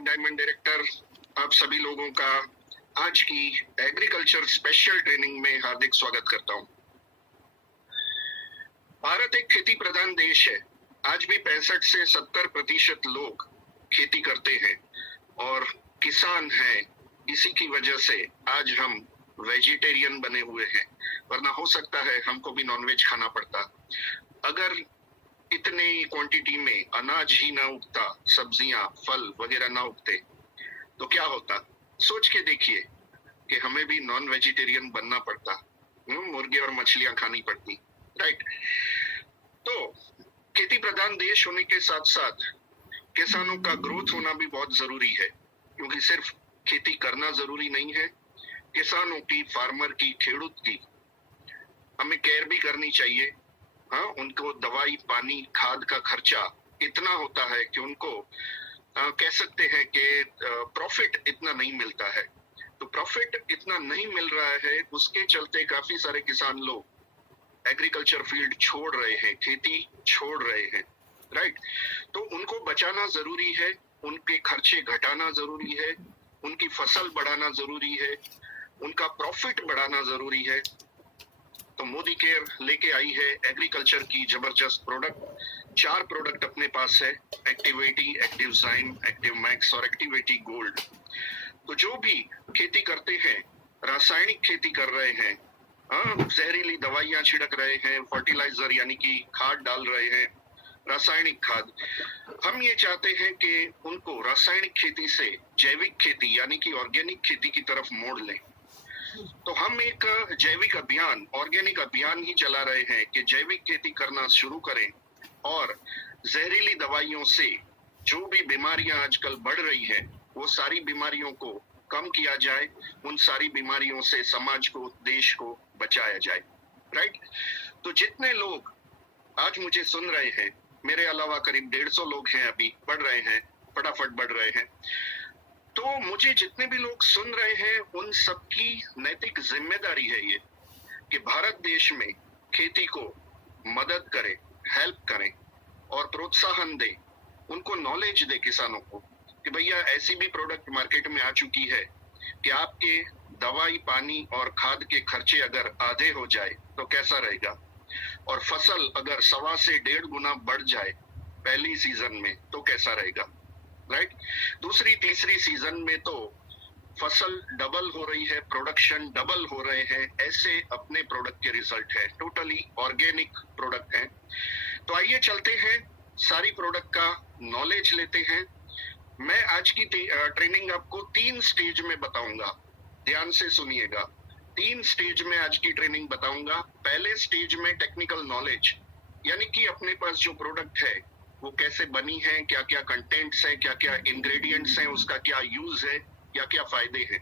Black diamond director, आप सभी लोगों का आज की एग्रीकल्चर स्पेशल ट्रेनिंग में हार्दिक स्वागत करता हूं। भारत एक खेती प्रधान देश है। आज भी 65 से 70% लोग खेती करते हैं और किसान हैं। इसी की वजह से आज हम वेजिटेरियन बने हुए हैं, वरना हो सकता है हमको भी नॉनवेज खाना पड़ता। अगर इतने क्वांटिटी में अनाज ही ना उगता, सब्जियां, फल वगैरह ना उगते, तो क्या होता? सोच के देखिए कि हमें भी नॉन वेजिटेरियन बनना पड़ता, मुर्गे और मछलियां खानी पड़ती, राइट? तो खेती प्रधान देश होने के साथ साथ किसानों का ग्रोथ होना भी बहुत जरूरी है, क्योंकि सिर्फ खेती करना जरूरी नहीं है। किसानों की, फार्मर की, खेडूत की हमें केयर भी करनी चाहिए। हाँ, उनको दवाई, पानी, खाद का खर्चा इतना होता है कि उनको कह सकते हैं कि प्रॉफिट इतना नहीं मिलता है। तो प्रॉफिट इतना नहीं मिल रहा है, उसके चलते काफी सारे किसान लोग एग्रीकल्चर फील्ड छोड़ रहे हैं, खेती छोड़ रहे हैं, राइट? तो उनको बचाना जरूरी है, उनके खर्चे घटाना जरूरी है, उनकी फसल बढ़ाना जरूरी है, उनका प्रॉफिट बढ़ाना जरूरी है। तो मोदी केयर लेके आई है एग्रीकल्चर की जबरदस्त प्रोडक्ट। 4 प्रोडक्ट अपने पास है, activity, active zyme, active max और एक्टिवेटी गोल्ड। तो जो भी खेती करते हैं, रासायनिक खेती कर रहे हैं, जहरीली दवाइयां छिड़क रहे हैं, फर्टिलाइजर यानी कि खाद डाल रहे हैं, रासायनिक खाद, हम ये चाहते हैं कि उनको रासायनिक खेती से जैविक खेती यानी कि ऑर्गेनिक खेती की तरफ मोड़ लें। तो हम एक जैविक अभियान, ऑर्गेनिक अभियान ही चला रहे हैं कि जैविक खेती करना शुरू करें और जहरीली दवाइयों से जो भी बीमारियां आजकल बढ़ रही हैं, वो सारी बीमारियों को कम किया जाए, उन सारी बीमारियों से समाज को, देश को बचाया जाए, राइट? तो जितने लोग आज मुझे सुन रहे हैं, मेरे अलावा करीब 150 लोग हैं, अभी बढ़ रहे हैं, फटाफट बढ़ रहे हैं। तो मुझे जितने भी लोग सुन रहे हैं, उन सबकी नैतिक जिम्मेदारी है ये कि भारत देश में खेती को मदद करें, हेल्प करें और प्रोत्साहन दें, उनको नॉलेज दे किसानों को कि भैया ऐसी भी प्रोडक्ट मार्केट में आ चुकी है कि आपके दवाई, पानी और खाद के खर्चे अगर आधे हो जाए तो कैसा रहेगा, और फसल अगर 1.25 से 1.5 गुना बढ़ जाए पहली सीजन में तो कैसा रहेगा, राइट? दूसरी, तीसरी सीजन में तो फसल डबल हो रही है, प्रोडक्शन डबल हो रहे हैं। ऐसे अपने प्रोडक्ट के रिजल्ट है, टोटली ऑर्गेनिक प्रोडक्ट है। तो आइए चलते हैं, सारी प्रोडक्ट का नॉलेज लेते हैं। मैं आज की ट्रेनिंग आपको 3 स्टेज में बताऊंगा, ध्यान से सुनिएगा। 3 स्टेज में आज की ट्रेनिंग बताऊंगा। पहले स्टेज में टेक्निकल नॉलेज, यानी कि अपने पास जो प्रोडक्ट है वो कैसे बनी है, क्या क्या कंटेंट्स हैं, क्या क्या इंग्रेडिएंट्स हैं, उसका क्या यूज है, क्या क्या फायदे हैं।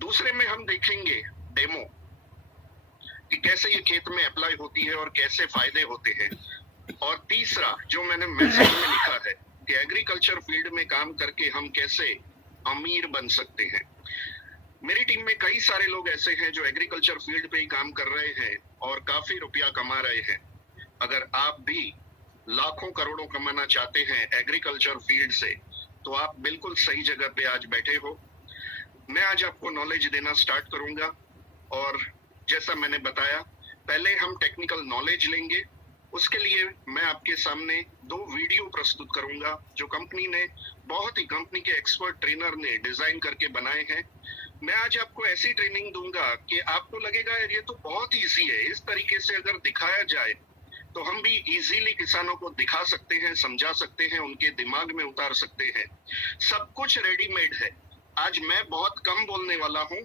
दूसरे में हम देखेंगे डेमो कि कैसे ये खेत में अप्लाई होती है और कैसे फायदे होते हैं। और तीसरा जो मैंने मैसेज में लिखा है कि एग्रीकल्चर फील्ड में काम करके हम कैसे अमीर बन सकते हैं। मेरी टीम में कई सारे लोग ऐसे हैं जो एग्रीकल्चर फील्ड पे ही काम कर रहे हैं और काफी रुपया कमा रहे हैं। अगर आप भी लाखों करोड़ों कमाना चाहते हैं एग्रीकल्चर फील्ड से, तो आप बिल्कुल सही जगह पे आज बैठे हो। मैं आज आपको नॉलेज देना स्टार्ट करूंगा और जैसा मैंने बताया, पहले हम टेक्निकल नॉलेज लेंगे। उसके लिए मैं आपके सामने 2 वीडियो प्रस्तुत करूंगा जो कंपनी ने, बहुत ही कंपनी के एक्सपर्ट ट्रेनर ने डिजाइन करके बनाए हैं। मैं आज आपको ऐसी ट्रेनिंग दूंगा कि आपको लगेगा यार ये तो बहुत ईजी है। इस तरीके से अगर दिखाया जाए तो हम भी इजीली किसानों को दिखा सकते हैं, समझा सकते हैं, उनके दिमाग में उतार सकते हैं। सब कुछ रेडीमेड है। आज मैं बहुत कम बोलने वाला हूँ।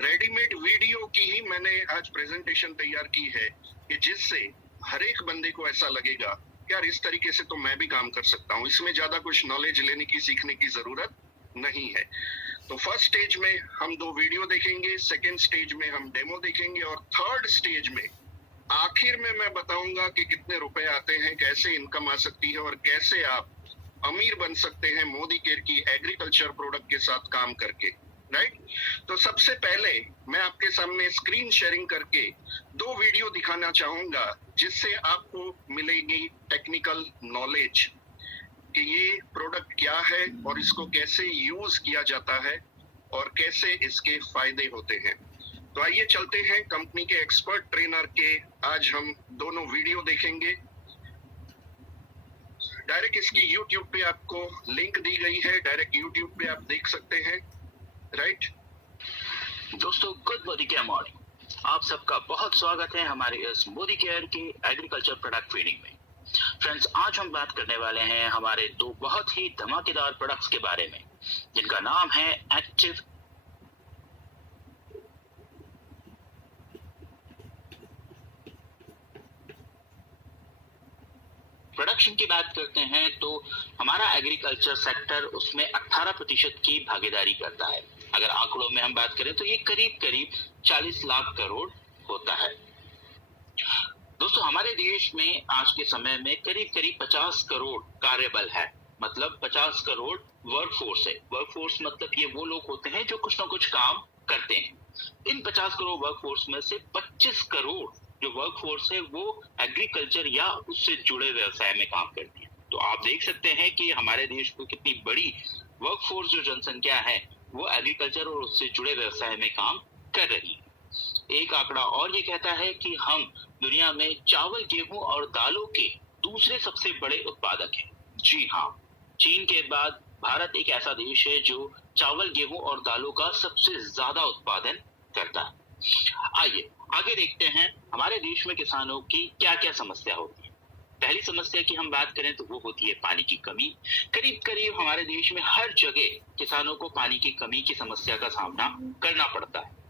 रेडीमेड वीडियो की ही मैंने आज प्रेजेंटेशन तैयार की है कि जिससे हर एक बंदे को ऐसा लगेगा यार इस तरीके से तो मैं भी काम कर सकता हूँ। इसमें ज्यादा कुछ नॉलेज लेने की, सीखने की जरूरत नहीं है। तो फर्स्ट स्टेज में हम 2 वीडियो देखेंगे, सेकेंड स्टेज में हम डेमो देखेंगे और थर्ड स्टेज में आखिर में मैं बताऊंगा कि कितने रुपए आते हैं, कैसे इनकम आ सकती है और कैसे आप अमीर बन सकते हैं मोदी केयर की एग्रीकल्चर प्रोडक्ट के साथ काम करके, राइट? तो सबसे पहले मैं आपके सामने स्क्रीन शेयरिंग करके 2 वीडियो दिखाना चाहूंगा जिससे आपको मिलेगी टेक्निकल नॉलेज। कि ये प्रोडक्ट क्या है और इसको कैसे यूज किया जाता है और कैसे इसके फायदे होते हैं। तो आइए चलते हैं कंपनी के एक्सपर्ट ट्रेनर के आज हम दोनों वीडियो देखेंगे। डायरेक्ट इसकी YouTube पे आपको लिंक दी गई है, डायरेक्ट YouTube पे आप देख सकते हैं, राइट। दोस्तों, गुड मोदी केयर मॉर्निंग। आप सबका बहुत स्वागत है हमारे इस मोदी केयर के एग्रीकल्चर प्रोडक्ट ट्रेनिंग में। फ्रेंड्स, आज हम बात करने वाले हैं हमारे दो बहुत ही धमाकेदार प्रोडक्ट्स के बारे में, जिनका नाम है एक्टिव। प्रोडक्शन की बात करते हैं तो हमारा एग्रीकल्चर सेक्टर उसमें 18% की भागीदारी करता है। अगर आंकड़ों में हम बात करें तो ये करीब करीब 40 लाख करोड़ होता है। दोस्तों, हमारे देश में आज के समय में करीब करीब 50 करोड़ कार्यबल है, मतलब 50 करोड़ वर्कफोर्स है। वर्कफोर्स मतलब ये वो लोग होते हैं जो कुछ ना कुछ काम करते हैं। इन 50 करोड़ वर्कफोर्स में से 25 करोड़ जो वर्कफोर्स है वो एग्रीकल्चर या उससे जुड़े व्यवसाय में काम करती है। तो आप देख सकते हैं कि हमारे देश को कितनी बड़ी वर्कफोर्स जो जनसंख्या है वो एग्रीकल्चर और उससे जुड़े व्यवसाय में काम कर रही है। एक आंकड़ा और ये कहता है कि हम दुनिया में चावल, गेहूं और दालों के दूसरे सबसे बड़े उत्पादक हैं। जी हाँ, चीन के बाद भारत एक ऐसा देश है जो चावल, गेहूं और दालों का सबसे ज्यादा उत्पादन करता है। आइए आगे देखते हैं हमारे देश में किसानों की क्या क्या समस्या होती है। पहली समस्या की हम बात करें तो वो होती है पानी की कमी। करीब करीब हमारे देश में हर जगह किसानों को पानी की कमी की समस्या का सामना करना पड़ता है।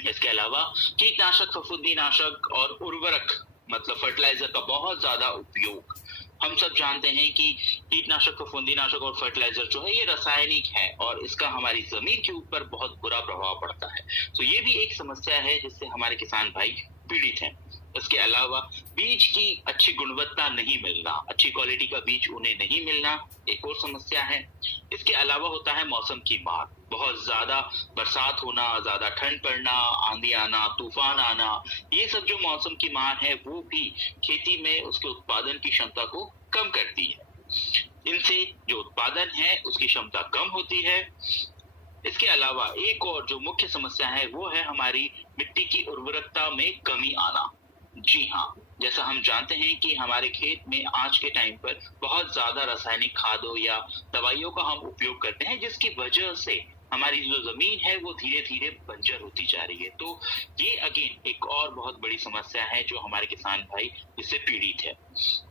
इसके अलावा कीटनाशक, फफूंदीनाशक और उर्वरक मतलब फर्टिलाइजर का बहुत ज्यादा उपयोग। हम सब जानते हैं कि कीटनाशक, फफूंदीनाशक और फर्टिलाइजर जो है ये रासायनिक है और इसका हमारी जमीन के ऊपर बहुत बुरा प्रभाव पड़ता है। तो ये भी एक समस्या है जिससे हमारे किसान भाई पीड़ित हैं। इसके अलावा बीज की अच्छी गुणवत्ता नहीं मिलना, अच्छी क्वालिटी का बीज उन्हें नहीं मिलना एक और समस्या है। इसके अलावा होता है मौसम की मार, बहुत ज्यादा बरसात होना, ज्यादा ठंड पड़ना, आंधी आना, तूफान आना, ये सब जो मौसम की मार है वो भी खेती में उसके उत्पादन की क्षमता को कम करती है। इनसे जो उत्पादन है उसकी क्षमता कम होती है। इसके अलावा एक और जो मुख्य समस्या है वो है हमारी मिट्टी की उर्वरकता में कमी आना। जी हाँ, जैसा हम जानते हैं कि हमारे खेत में आज के टाइम पर बहुत ज्यादा रासायनिक खादों या दवाइयों का हम उपयोग करते हैं, जिसकी वजह से हमारी जो जमीन है वो धीरे धीरे बंजर होती जा रही है। तो ये अगेन एक और बहुत बड़ी समस्या है जो हमारे किसान भाई इससे पीड़ित है।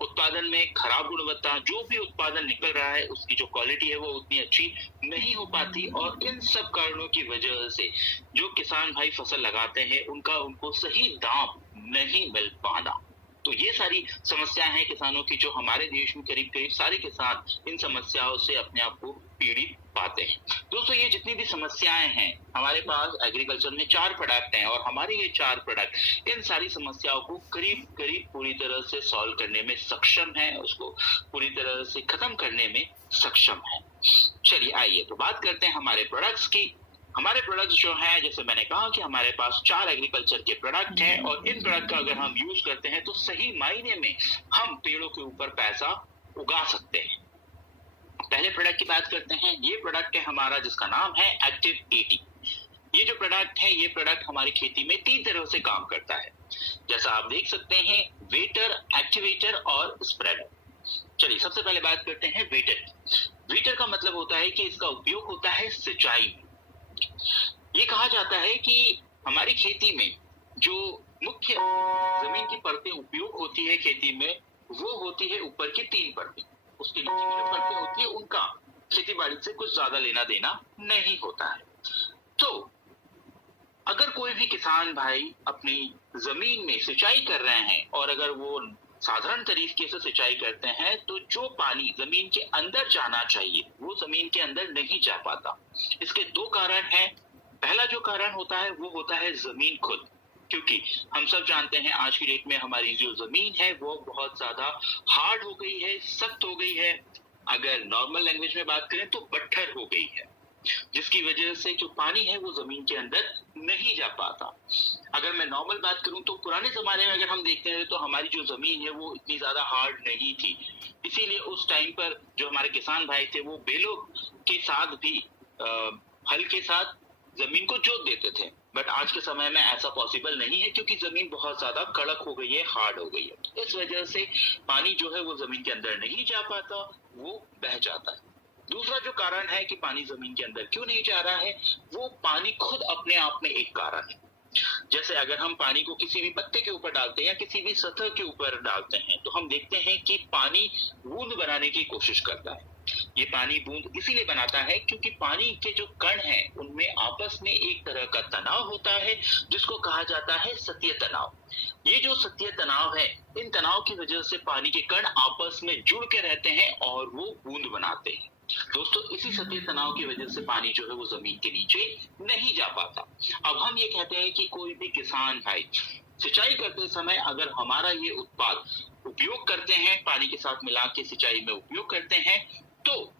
उत्पादन में खराब गुणवत्ता, जो भी उत्पादन निकल रहा है उसकी जो क्वालिटी है वो उतनी अच्छी नहीं हो पाती और इन सब कारणों की वजह से जो किसान भाई फसल लगाते हैं उनको सही दाम नहीं मिल पाना। तो ये सारी समस्याएं हैं किसानों की जो हमारे देश में करीब करीब सारे किसान इन समस्याओं से अपने आप को पीड़ित पाते हैं। दोस्तों, ये जितनी भी समस्याएं हैं हमारे पास एग्रीकल्चर में 4 प्रोडक्ट हैं और हमारे ये 4 प्रोडक्ट इन सारी समस्याओं को करीब करीब पूरी तरह से सॉल्व करने में सक्षम है, उसको पूरी तरह से खत्म करने में सक्षम है। चलिए आइए तो बात करते हैं हमारे प्रोडक्ट्स की। हमारे प्रोडक्ट्स जो हैं, जैसे मैंने कहा कि हमारे पास 4 एग्रीकल्चर के प्रोडक्ट हैं और इन प्रोडक्ट का अगर हम यूज करते हैं तो सही मायने में हम पेड़ों के ऊपर पैसा उगा सकते हैं। पहले प्रोडक्ट की बात करते हैं। ये प्रोडक्ट है हमारा जिसका नाम है एक्टिव 80। ये जो प्रोडक्ट है ये प्रोडक्ट हमारी खेती में 3 तरह से काम करता है, जैसा आप देख सकते हैं, वेटर, एक्टिवेटर और स्प्रेडर। चलिए सबसे पहले बात करते हैं वेटर। वेटर का मतलब होता है कि इसका उपयोग होता है सिंचाई में। ये कहा जाता है कि हमारी खेती में जो मुख्य जमीन की परतें उपयोग होती है खेती में वो होती है ऊपर की 3 परतें। उसके नीचे की जो परतें होती है उनका खेती बाड़ी से कुछ ज्यादा लेना देना नहीं होता है। तो अगर कोई भी किसान भाई अपनी जमीन में सिंचाई कर रहे हैं और अगर वो साधारण तरीके से सिंचाई करते हैं तो जो पानी जमीन के अंदर जाना चाहिए वो जमीन के अंदर नहीं जा पाता। इसके 2 कारण हैं। पहला जो कारण होता है वो होता है जमीन खुद, क्योंकि हम सब जानते हैं आज की डेट में हमारी जो जमीन है वो बहुत ज्यादा हार्ड हो गई है, सख्त हो गई है। अगर नॉर्मल लैंग्वेज में बात करें तो बट्ठर हो गई है, जिसकी वजह से जो पानी है वो जमीन के अंदर नहीं जा पाता। अगर मैं नॉर्मल बात करूं तो पुराने जमाने में अगर हम देखते हैं तो हमारी जो जमीन है वो इतनी ज्यादा हार्ड नहीं थी, इसीलिए उस टाइम पर जो हमारे किसान भाई थे वो बेलों के साथ भी हल के साथ जमीन को जोत देते थे। बट आज के समय में ऐसा पॉसिबल नहीं है क्योंकि जमीन बहुत ज्यादा कड़क हो गई है, हार्ड हो गई है। इस वजह से पानी जो है वो जमीन के अंदर नहीं जा पाता, वो बह जाता है। दूसरा जो कारण है कि पानी जमीन के अंदर क्यों नहीं जा रहा है, वो पानी खुद अपने आप में एक कारण है। जैसे अगर हम पानी को किसी भी पत्ते के ऊपर डालते हैं या किसी भी सतह के ऊपर डालते हैं तो हम देखते हैं कि पानी बूंद बनाने की कोशिश करता है। ये पानी बूंद इसीलिए बनाता है क्योंकि पानी के जो कण हैं उनमें आपस में एक तरह का तनाव होता है जिसको कहा जाता है सतहीय तनाव। ये जो सतहीय तनाव है, इन तनाव की वजह से पानी के कण आपस में जुड़ के रहते हैं और वो बूंद बनाते हैं। दोस्तों, इसी सतहीय तनाव की वजह से पानी जो है वो जमीन के नीचे नहीं जा पाता। अब हम ये कहते हैं कि कोई भी किसान भाई सिंचाई करते समय अगर हमारा ये उत्पाद उपयोग करते हैं, पानी के साथ मिला के सिंचाई में उपयोग करते हैं, तो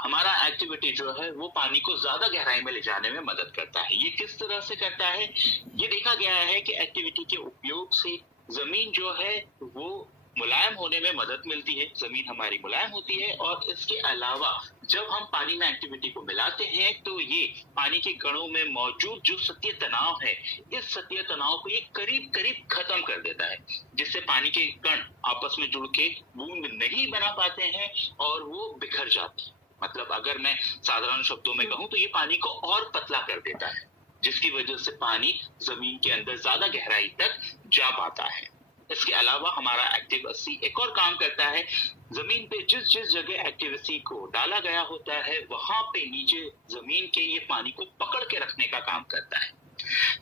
हमारा एक्टिविटी जो है वो पानी को ज्यादा गहराई में ले जाने में मदद करता है। ये किस तरह से करता है? ये देखा गया है कि एक्टिविटी के उपयोग से जमीन जो है वो मुलायम होने में मदद मिलती है, जमीन हमारी मुलायम होती है। और इसके अलावा जब हम पानी में एक्टिविटी को मिलाते हैं तो ये पानी के कणों में मौजूद जो सतहीय तनाव है, इस सतहीय तनाव को ये करीब करीब खत्म कर देता है, जिससे पानी के कण आपस में जुड़ के बूंद नहीं बना पाते हैं और वो बिखर जाते हैं। मतलब अगर मैं साधारण शब्दों में कहूं तो ये पानी को और पतला कर देता है, जिसकी वजह से पानी जमीन के अंदर ज्यादा गहराई तक जा पाता है। इसके अलावा हमारा एक्टिव 80 एक और काम करता है। जमीन पे जिस जिस जगह एक्टिव 80 को डाला गया होता है वहां पे नीचे जमीन के ये पानी को पकड़ के रखने का काम करता है।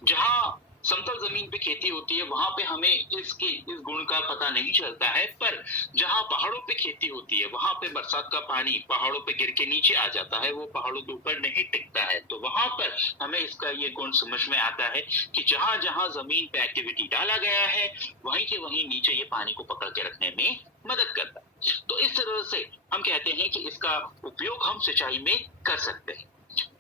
जहां समतल जमीन पे खेती होती है वहां पे हमें इस गुण का पता नहीं चलता है, पर जहां पहाड़ों पे खेती होती है वहां पे बरसात का पानी पहाड़ों पे गिर के नीचे आ जाता है, वो पहाड़ों के ऊपर नहीं टिकता है। तो वहां पर हमें इसका ये गुण समझ में आता है कि जहां जहां जमीन पे एक्टिविटी डाला गया है वहीं के वहीं नीचे ये पानी को पकड़ के रखने में मदद करता है। तो इस तरह से हम कहते हैं कि इसका उपयोग हम सिंचाई में कर सकते हैं।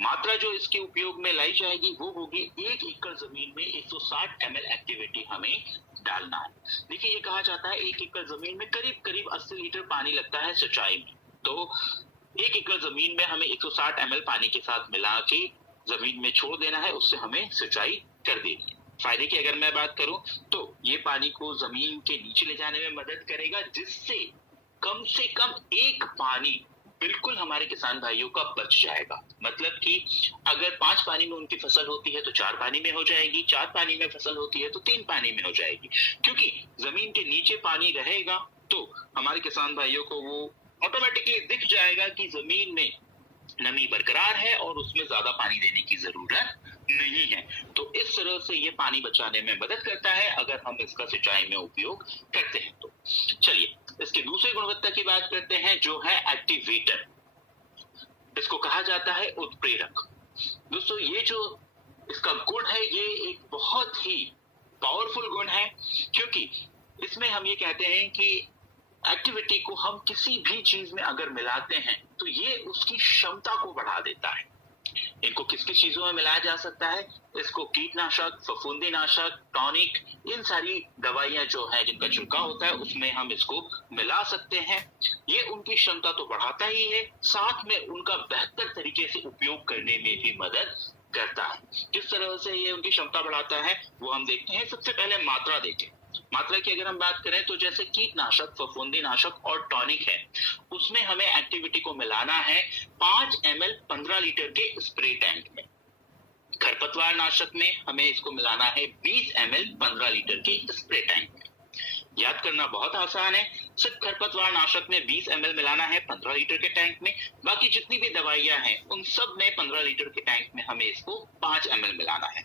मात्रा जो इसके उपयोग में लाई जाएगी वो होगी 1 एकड़ जमीन में 160 ml एक्टिविटी हमें डालना है। देखिए, ये कहा जाता है 1 एकड़ जमीन में करीब करीब 80 लीटर पानी लगता है सिंचाई में। तो 1 एकड़ जमीन में हमें 160 ml पानी के साथ मिला के जमीन में छोड़ देना है, उससे हमें सिंचाई कर देनी है। फायदे की अगर मैं बात करूं तो ये पानी को जमीन के नीचे ले जाने में मदद करेगा, जिससे कम से कम एक पानी बिल्कुल हमारे किसान भाइयों का बच जाएगा। मतलब कि अगर 5 पानी में उनकी फसल होती है तो 4 पानी में हो जाएगी, 4 पानी में फसल होती है तो 3 पानी में हो जाएगी। क्योंकि जमीन के नीचे पानी रहेगा तो हमारे किसान भाइयों को वो ऑटोमेटिकली दिख जाएगा कि जमीन में नमी बरकरार है और उसमें ज्यादा पानी देने की जरूरत नहीं है। तो इस तरह से ये पानी बचाने में मदद करता है अगर हम इसका सिंचाई में उपयोग करते हैं तो। चलिए, इसके दूसरे गुणवत्ता की बात करते हैं जो है एक्टिवेटर। इसको कहा जाता है उत्प्रेरक। दोस्तों, ये जो इसका गुण है ये एक बहुत ही पावरफुल गुण है, क्योंकि इसमें हम ये कहते हैं कि एक्टिविटी को हम किसी भी चीज में अगर मिलाते हैं तो ये उसकी क्षमता को बढ़ा देता है। इनको किस किस चीजों में मिलाया जा सकता है? इसको कीटनाशक, फफूंदीनाशक, टॉनिक, इन सारी दवाइयां जो है जिनका छिड़काव होता है उसमें हम इसको मिला सकते हैं। ये उनकी क्षमता तो बढ़ाता ही है, साथ में उनका बेहतर तरीके से उपयोग करने में भी मदद करता है। किस तरह से ये उनकी क्षमता बढ़ाता है वो हम देखते हैं। सबसे पहले मात्रा देखें। मात्रा की अगर हम बात करें तो जैसे कीटनाशक, फफूंदीनाशक और टॉनिक है, उसमें हमें एक्टिविटी को मिलाना है 5 ml 15 लीटर के स्प्रे टैंक में। खरपतवार नाशक में हमें इसको मिलाना है 20 ml 15 लीटर के स्प्रे टैंक में। याद करना बहुत आसान है, सिर्फ खरपतवार नाशक में 20 ml मिलाना है 15 लीटर के टैंक में। बाकी जितनी भी दवाइयां हैं उन सब में 15 लीटर के टैंक में हमें इसको 5 ml मिलाना है।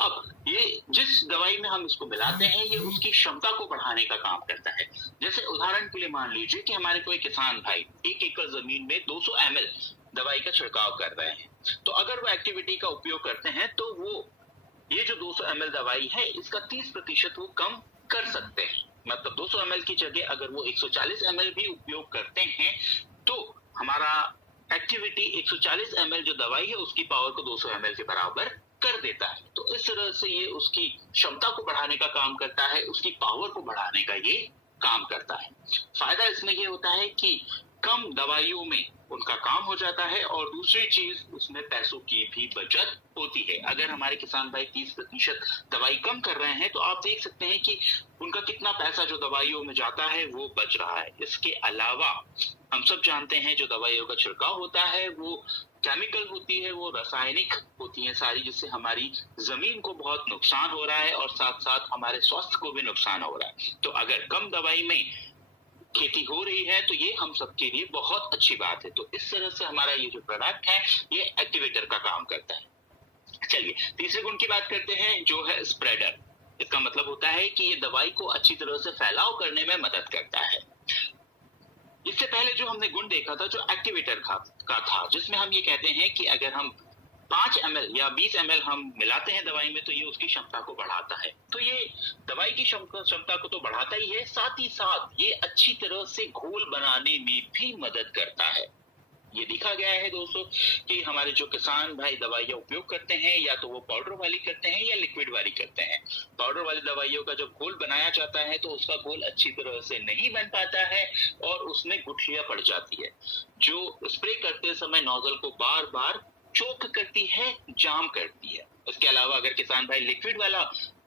अब ये जिस दवाई में हम इसको मिलाते हैं ये उसकी क्षमता को बढ़ाने का काम करता है। जैसे उदाहरण के लिए मान लीजिए कि हमारे कोई किसान भाई 1 एकड़ जमीन में 200 ml दवाई का छिड़काव कर रहे हैं, तो अगर वो एक्टिविटी का उपयोग करते हैं तो वो ये जो 200 ml दवाई है इसका 30% वो कम कर सकते हैं। मतलब 200 ml की जगह अगर वो 140 ml भी उपयोग करते हैं तो हमारा एक्टिविटी 140 ml जो दवाई है उसकी पावर को 200 ml के बराबर कर देता है। तो इस तरह से ये उसकी क्षमता को बढ़ाने का काम करता है, उसकी पावर को बढ़ाने का ये काम करता है। फायदा इसमें ये होता है कि कम दवाइयों में उनका काम हो जाता है और दूसरी चीज उसमें पैसों की भी बचत होती है। अगर हमारे किसान भाई 30% दवाई कम कर रहे हैं तो आप देख सकते हैं कि उनका कितना पैसा जो दवाइयों में जाता है वो बच रहा है। इसके अलावा हम सब जानते हैं जो दवाइयों का छिड़काव होता है वो केमिकल होती है, वो रासायनिक होती है सारी, जिससे हमारी जमीन को बहुत नुकसान हो रहा है और साथ साथ हमारे स्वास्थ्य को भी नुकसान हो रहा है। तो अगर कम दवाई में खेती हो रही है तो ये हम सबके लिए बहुत अच्छी बात है। तो इस तरह से हमारा ये जो प्रोडक्ट है ये एक्टिवेटर का काम करता है। चलिए तीसरे गुण की बात करते हैं जो है स्प्रेडर। इसका मतलब होता है कि ये दवाई को अच्छी तरह से फैलाव करने में मदद करता है। इससे पहले जो हमने गुण देखा था जो एक्टिवेटर का था, जिसमें हम ये कहते हैं कि अगर हम 5 ml या 20 ml हम मिलाते हैं दवाई में तो ये उसकी क्षमता को बढ़ाता है। तो ये दवाई की क्षमता को तो बढ़ाता ही है, साथ ही साथ ये अच्छी तरह से घोल बनाने में भी मदद करता है। ये देखा गया है दोस्तों कि हमारे जो किसान भाई दवाइयां उपयोग करते हैं या तो वो पाउडर वाली करते हैं या लिक्विड वाली करते हैं। पाउडर वाली दवाइयों का जब घोल बनाया जाता है तो उसका घोल अच्छी तरह से नहीं बन पाता है और उसमें गुठलियां पड़ जाती है जो स्प्रे करते समय नोजल को बार बार चोक करती है, जाम करती है। इसके अलावा अगर किसान भाई लिक्विड वाला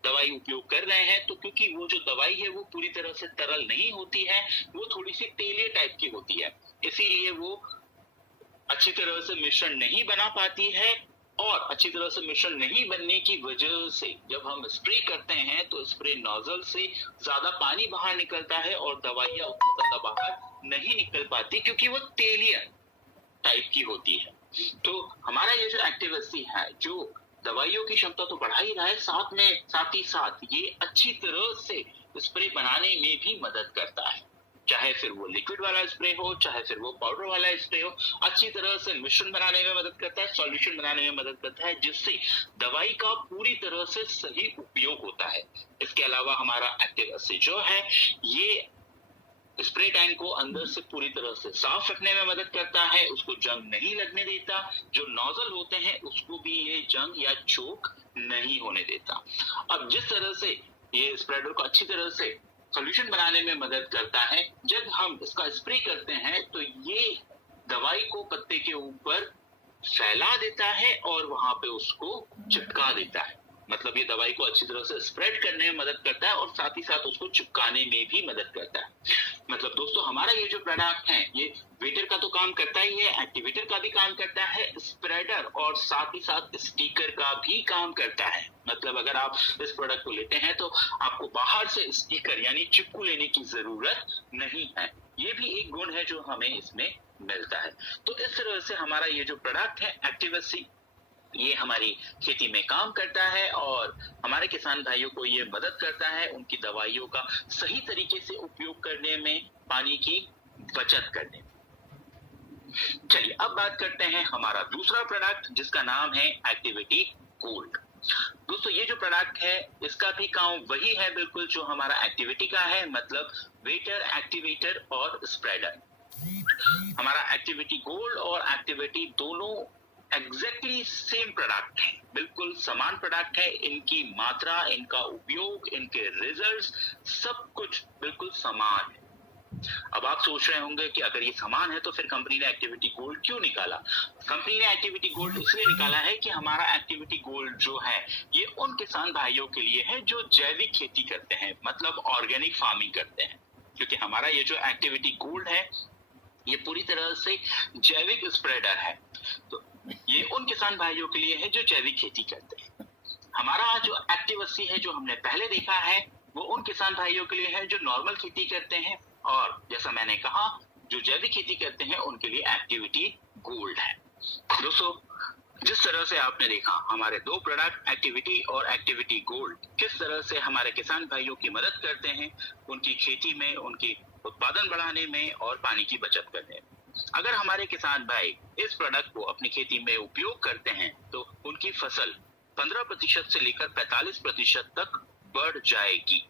दवाई उपयोग कर रहे हैं तो क्योंकि वो जो दवाई है वो पूरी तरह से तरल नहीं होती है, वो थोड़ी सी तेलीय टाइप की होती है, इसीलिए वो अच्छी तरह से मिश्रण नहीं बना पाती है और अच्छी तरह से मिश्रण नहीं बनने की वजह से जब हम स्प्रे करते हैं तो स्प्रे नोजल से ज्यादा पानी बाहर निकलता है और दवाइयां उतना ज्यादा बाहर नहीं निकल पाती क्योंकि वो तेलीय टाइप की होती है। तो हमारा ये जो एक्टिव 80 है जो दवाइयों की क्षमता तो बढ़ा ही रहा है, साथ ही साथ ये अच्छी तरह से स्प्रे बनाने में भी मदद करता है। चाहे फिर वो लिक्विड वाला स्प्रे हो, चाहे फिर वो पाउडर वाला स्प्रे हो, अच्छी तरह से मिश्रण बनाने में मदद करता है, सॉल्यूशन बनाने में मदद करता है, जिससे दवाई का पूरी तरह से सही उपयोग होता है। इसके अलावा हमारा एक्टिव 80 जो है ये स्प्रे टैंक को अंदर से पूरी तरह से साफ रखने में मदद करता है, उसको जंग नहीं लगने देता, जो नोजल होते हैं उसको भी ये जंग या चोक नहीं होने देता। अब जिस तरह से ये स्प्रेडर को अच्छी तरह से सॉल्यूशन बनाने में मदद करता है, जब हम इसका स्प्रे करते हैं तो ये दवाई को पत्ते के ऊपर फैला देता है और वहां पे उसको चिपका देता है। मतलब ये दवाई को अच्छी तरह से स्प्रेड करने में मदद करता है और साथ ही साथ उसको चिपकाने में भी मदद करता है। मतलब दोस्तों हमारा ये जो प्रोडक्ट है ये वेटर का तो काम करता ही है, एक्टिवेटर का भी काम करता है, स्प्रेडर और साथ ही साथ स्टिकर का भी काम करता है। मतलब अगर आप इस प्रोडक्ट को लेते हैं तो आपको बाहर से स्टिकर यानी चिपकू लेने की जरूरत नहीं है। ये भी एक गुण है जो हमें इसमें मिलता है। तो इस तरह से हमारा ये जो प्रोडक्ट है एक्टिव 80 ये हमारी खेती में काम करता है और हमारे किसान भाइयों को ये मदद करता है उनकी दवाइयों का सही तरीके से उपयोग करने में, पानी की बचत करने में। चलिए अब बात करते हैं हमारा दूसरा प्रोडक्ट जिसका नाम है एक्टिविटी गोल्ड। दोस्तों ये जो प्रोडक्ट है इसका भी काम वही है बिल्कुल जो हमारा एक्टिविटी का है, मतलब वेटर, एक्टिवेटर और स्प्रेडर। हमारा एक्टिविटी गोल्ड और एक्टिविटी दोनों एग्जैक्टली सेम प्रोडक्ट है, बिल्कुल समान प्रोडक्ट है। इनकी मात्रा, इनका उपयोग, इनके रिजल्ट्स सब कुछ बिल्कुल समान है। अब आप सोच रहे होंगे कि अगर ये समान है तो फिर कंपनी ने एक्टिविटी गोल्ड क्यों निकाला? कंपनी ने एक्टिविटी गोल्ड इसलिए निकाला है कि हमारा एक्टिविटी गोल्ड जो है ये उन किसान भाइयों के लिए है जो जैविक खेती करते हैं, मतलब ऑर्गेनिक फार्मिंग करते हैं। क्योंकि हमारा ये जो एक्टिविटी गोल्ड है ये पूरी तरह से जैविक स्प्रेडर है, तो ये उन किसान भाइयों के लिए है जो जैविक खेती करते हैं। हमारा जो एक्टिव 80 है जो हमने पहले देखा है वो उन किसान भाइयों के लिए है जो नॉर्मल खेती करते हैं, और जैसा मैंने कहा जो जैविक खेती करते हैं उनके लिए एक्टिविटी गोल्ड है। दोस्तों जिस तरह से आपने देखा हमारे दो प्रोडक्ट एक्टिविटी और एक्टिविटी गोल्ड किस तरह से हमारे किसान भाइयों की मदद करते हैं उनकी खेती में, उनकी उत्पादन बढ़ाने में और पानी की बचत करने में। अगर हमारे किसान भाई इस प्रोडक्ट को अपनी खेती में उपयोग करते हैं तो उनकी फसल 15% से लेकर 45% तक बढ़ जाएगी।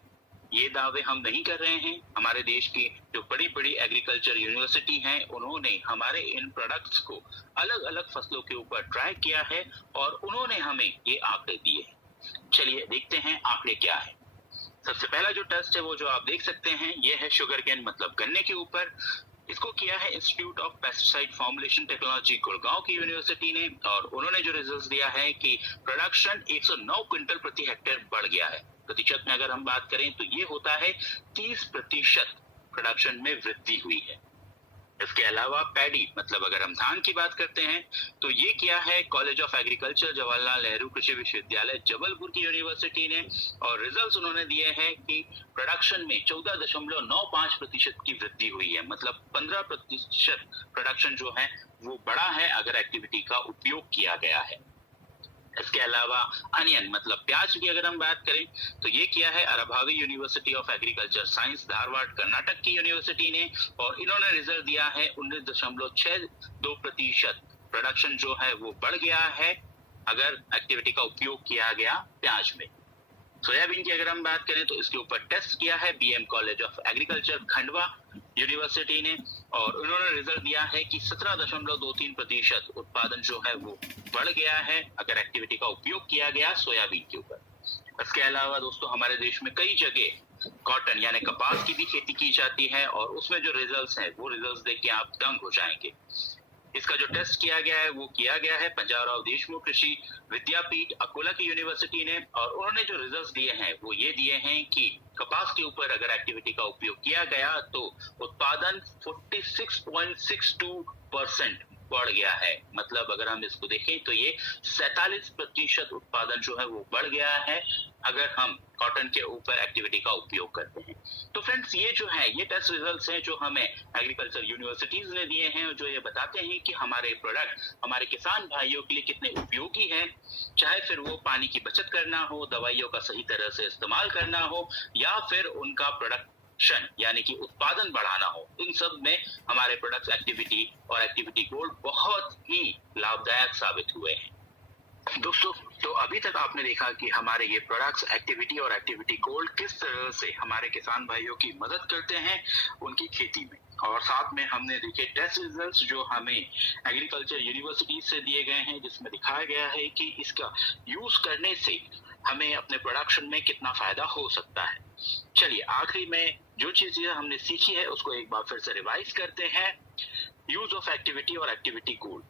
ये दावे हम नहीं कर रहे हैं। हमारे देश की जो बड़ी बड़ी एग्रीकल्चर यूनिवर्सिटी हैं उन्होंने हमारे इन प्रोडक्ट्स को अलग अलग फसलों के ऊपर ट्राई किया है और उन्होंने हमें ये आंकड़े दिए हैं। चलिए देखते हैं आंकड़े क्या है। सबसे पहला जो टेस्ट है वो जो आप देख सकते हैं ये है शुगर केन मतलब गन्ने के ऊपर। इसको किया है institute of pesticide formulation technology Gurgaon की यूनिवर्सिटी ने और उन्होंने जो रिजल्ट्स दिया है कि प्रोडक्शन 109 क्विंटल प्रति हेक्टेयर बढ़ गया है। प्रतिशत में अगर हम बात करें तो ये होता है 30% प्रोडक्शन में वृद्धि हुई है। इसके अलावा पैडी मतलब अगर हम धान की बात करते हैं तो ये किया है college of agriculture Jawaharlal Nehru कृषि विश्वविद्यालय जबलपुर की यूनिवर्सिटी ने और रिजल्ट्स उन्होंने दिए हैं कि प्रोडक्शन में 14.95% की वृद्धि हुई है। मतलब 15% प्रोडक्शन जो है वो बढ़ा है अगर एक्टिविटी का उपयोग किया गया है। इसके अलावा अनियन मतलब प्याज की अगर हम बात करें तो ये किया है Arabhavi university of agriculture science Dharwad Karnataka की यूनिवर्सिटी ने और इन्होंने रिजल्ट दिया है 19.62% प्रोडक्शन जो है वो बढ़ गया है अगर एक्टिविटी का उपयोग किया गया प्याज में। सोयाबीन की अगर हम बात करें तो इसके ऊपर टेस्ट किया है BM college of agriculture Khandwa university ने और उन्होंने रिजल्ट दिया है कि 17.23% उत्पादन जो है वो बढ़ गया है अगर एक्टिविटी का उपयोग किया गया सोयाबीन के ऊपर। इसके अलावा दोस्तों हमारे देश में कई जगह कॉटन यानी कपास की भी खेती की जाती है और उसमें जो रिजल्ट्स हैं वो रिजल्ट्स देख के आप दंग हो जाएंगे। इसका जो टेस्ट किया गया है वो किया गया है पंजाबराव देशमुख कृषि विद्यापीठ अकोला की यूनिवर्सिटी ने और उन्होंने जो रिजल्ट्स दिए हैं वो ये दिए हैं कि कपास के ऊपर अगर एक्टिविटी का उपयोग किया गया तो उत्पादन 46.62% बढ़ गया है। मतलब अगर हम इसको देखें तो ये 47% उत्पादन जो है वो बढ़ गया है अगर हम कॉटन के ऊपर एक्टिविटी का उपयोग करते हैं। तो फ्रेंड्स ये जो है ये टेस्ट रिजल्ट्स हैं जो हमें एग्रीकल्चर यूनिवर्सिटीज ने दिए हैं और जो ये बताते हैं कि हमारे प्रोडक्ट हमारे किसान भाइयों के लिए कितने उपयोगी हैं, चाहे फिर वो पानी की बचत करना हो, दवाइयों का सही तरह से इस्तेमाल करना हो या फिर उनका प्रोडक्शन यानी कि उत्पादन बढ़ाना हो। इन सब में हमारे प्रोडक्ट्स एक्टिविटी और एक्टिविटी गोल्ड बहुत ही लाभदायक साबित हुए हैं। दोस्तों तो अभी तक आपने देखा कि हमारे ये प्रोडक्ट्स एक्टिविटी और एक्टिविटी गोल्ड किस तरह से हमारे किसान भाइयों की मदद करते हैं उनकी खेती में और साथ में हमने देखे टेस्ट रिजल्ट्स जो हमें एग्रीकल्चर यूनिवर्सिटी से दिए गए हैं जिसमें दिखाया गया है कि इसका यूज करने से हमें अपने प्रोडक्शन में कितना फायदा हो सकता है। चलिए आखिरी में जो चीजें हमने सीखी है उसको एक बार फिर से रिवाइज करते हैं। यूज ऑफ एक्टिविटी और एक्टिविटी गोल्ड।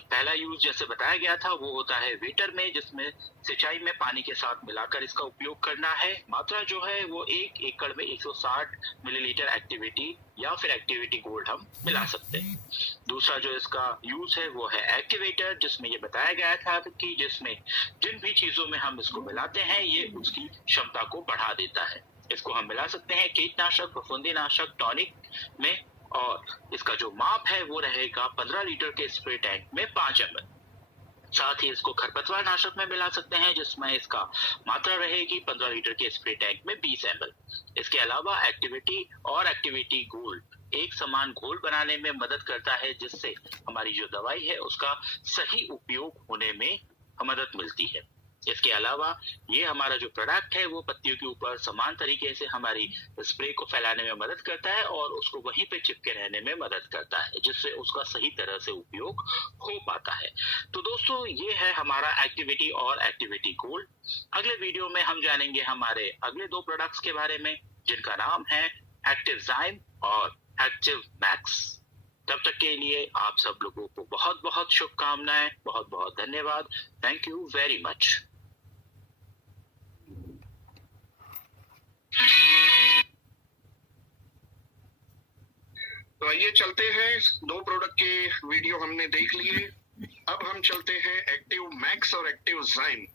पहला यूज जैसे बताया गया था वो होता है वेटर में जिसमें सिंचाई में पानी के साथ मिलाकर इसका उपयोग करना है। मात्रा जो है वो 1 एकड़ में 160 मिलीलीटर एक्टिविटी या फिर एक्टिविटी गोल्ड हम मिला सकते हैं। दूसरा जो इसका यूज है वो है एक्टिवेटर जिसमें ये बताया गया था कि जिसमें जिन भी चीजों में हम इसको मिलाते हैं ये उसकी क्षमता को बढ़ा देता है। इसको हम मिला सकते हैं कीटनाशक, फफूंदीनाशक, टॉनिक में और इसका जो माप है वो रहेगा 15 लीटर के स्प्रे टैंक में 5 ml। साथ ही इसको खरपतवार नाशक में मिला सकते हैं जिसमें इसका मात्रा रहेगी 15 लीटर के स्प्रे टैंक में 20 ml। इसके अलावा एक्टिविटी और एक्टिविटी गोल्ड एक समान घोल बनाने में मदद करता है जिससे हमारी जो दवाई है उसका सही उपयोग होने में मदद मिलती है। इसके अलावा ये हमारा जो प्रोडक्ट है वो पत्तियों के ऊपर समान तरीके से हमारी स्प्रे को फैलाने में मदद करता है और उसको वहीं पे चिपके रहने में मदद करता है जिससे उसका सही तरह से उपयोग हो पाता है। तो दोस्तों ये है हमारा एक्टिविटी और एक्टिविटी गोल्ड। अगले वीडियो में हम जानेंगे हमारे अगले 2 प्रोडक्ट्स के बारे में जिनका नाम है एक्टिवजाइम और एक्टिव मैक्स। तब तक के लिए आप सब लोगों को बहुत बहुत शुभकामनाएं, बहुत बहुत धन्यवाद। Thank you very much. तो आइए चलते हैं, 2 प्रोडक्ट के वीडियो हमने देख लिए। अब हम चलते हैं एक्टिव मैक्स और एक्टिव जाइम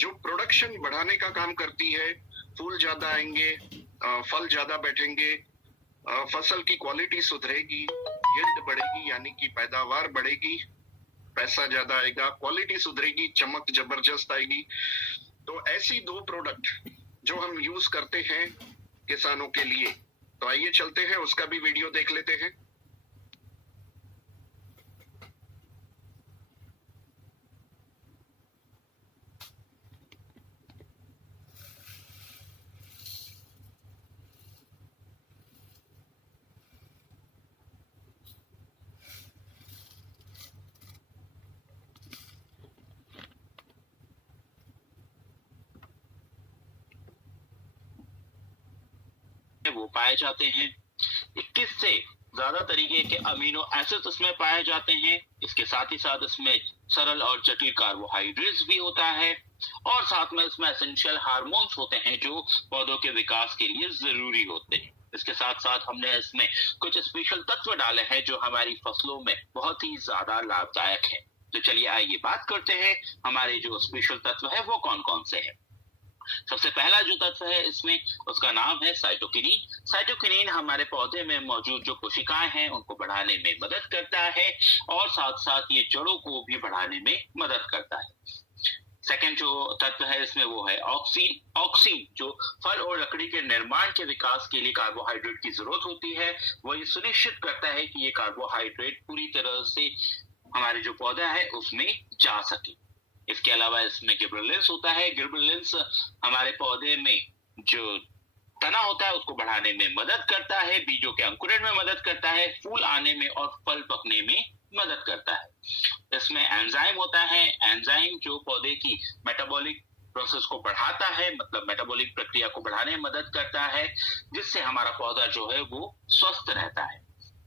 जो प्रोडक्शन बढ़ाने का काम करती है। फूल ज्यादा आएंगे, फल ज्यादा बैठेंगे, फसल की क्वालिटी सुधरेगी, यील्ड बढ़ेगी यानी कि पैदावार बढ़ेगी, पैसा ज्यादा आएगा, क्वालिटी सुधरेगी, चमक जबरदस्त आएगी। तो ऐसी 2 प्रोडक्ट जो हम यूज करते हैं किसानों के लिए, तो आइए चलते हैं उसका भी वीडियो देख लेते हैं। वो पाए जाते हैं। 21 से ज्यादा तरीके के अमीनो एसिड्स उसमें पाए जाते हैं। इसके साथ ही साथ इसमें सरल और जटिल कार्बोहाइड्रेट्स भी होता है, और साथ में इसमें एसेंशियल हार्मोन्स होते हैं जो पौधों के विकास के लिए जरूरी होते हैं। इसके साथ साथ हमने इसमें कुछ स्पेशल तत्व डाले हैं जो हमारी फसलों में बहुत ही ज्यादा लाभदायक है। तो चलिए आइए बात करते हैं हमारे जो स्पेशल तत्व है वो कौन कौन से हैं। सबसे पहला जो तत्व है इसमें, उसका नाम है साइटोकिनिन। साइटोकिनिन हमारे पौधे में मौजूद जो कोशिकाएं हैं उनको बढ़ाने में मदद करता है, और साथ साथ ये जड़ों को भी बढ़ाने में मदद करता है। सेकेंड जो तत्व है इसमें वो है ऑक्सीन। ऑक्सीन जो फल और लकड़ी के निर्माण के विकास के लिए कार्बोहाइड्रेट की जरूरत होती है, वो ये सुनिश्चित करता है कि ये कार्बोहाइड्रेट पूरी तरह से हमारे जो पौधा है उसमें जा सके। इसके अलावा इसमें गिबरेलिंस होता है। गिबरेलिंस हमारे पौधे में जो तना होता है उसको बढ़ाने में मदद करता है, बीजों के अंकुरण में मदद करता है, फूल आने में और फल पकने में मदद करता है। इसमें एंजाइम होता है। एंजाइम जो पौधे की मेटाबॉलिक प्रोसेस को बढ़ाता है, मतलब मेटाबॉलिक प्रक्रिया को बढ़ाने में मदद करता है, जिससे हमारा पौधा जो है वो स्वस्थ रहता है।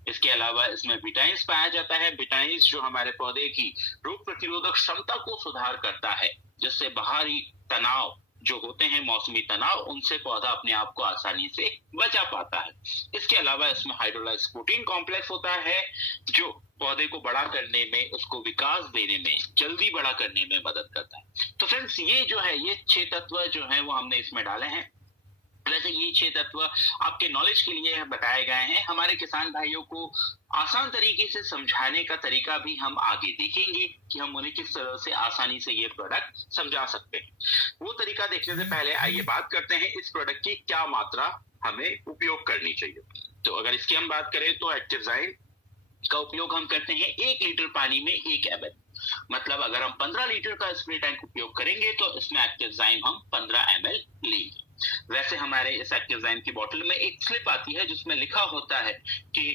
इसके अलावा इसमें विटामिन्स पाया जाता है। विटामिन्स जो हमारे पौधे की रोग प्रतिरोधक क्षमता को सुधार करता है, जिससे बाहरी तनाव जो होते हैं, मौसमी तनाव, उनसे पौधा अपने आप को आसानी से बचा पाता है। इसके अलावा इसमें हाइड्रोलाइज प्रोटीन कॉम्प्लेक्स होता है जो पौधे को बड़ा करने में, उसको विकास देने में, जल्दी बड़ा करने में मदद करता है। तो फ्रेंड्स ये जो है, ये 6 तत्व जो है वो हमने इसमें डाले हैं। वैसे ये 6 तत्व आपके नॉलेज के लिए बताए गए हैं। हमारे किसान भाइयों को आसान तरीके से समझाने का तरीका भी हम आगे देखेंगे कि हम उन्हें किस तरह से आसानी से ये प्रोडक्ट समझा सकते हैं। वो तरीका देखने से पहले आइए बात करते हैं इस प्रोडक्ट की क्या मात्रा हमें उपयोग करनी चाहिए। तो अगर इसकी हम बात करें तो एक्टिवजाइम का उपयोग हम करते हैं 1 लीटर पानी में 1 ml। मतलब अगर हम 15 लीटर का स्प्रे टैंक उपयोग करेंगे तो इसमें एक्टिवजाइम हम 15 ml लेंगे। वैसे हमारे इस एक्टिवजाइम की बोतल में एक स्लिप आती है जिसमें लिखा होता है कि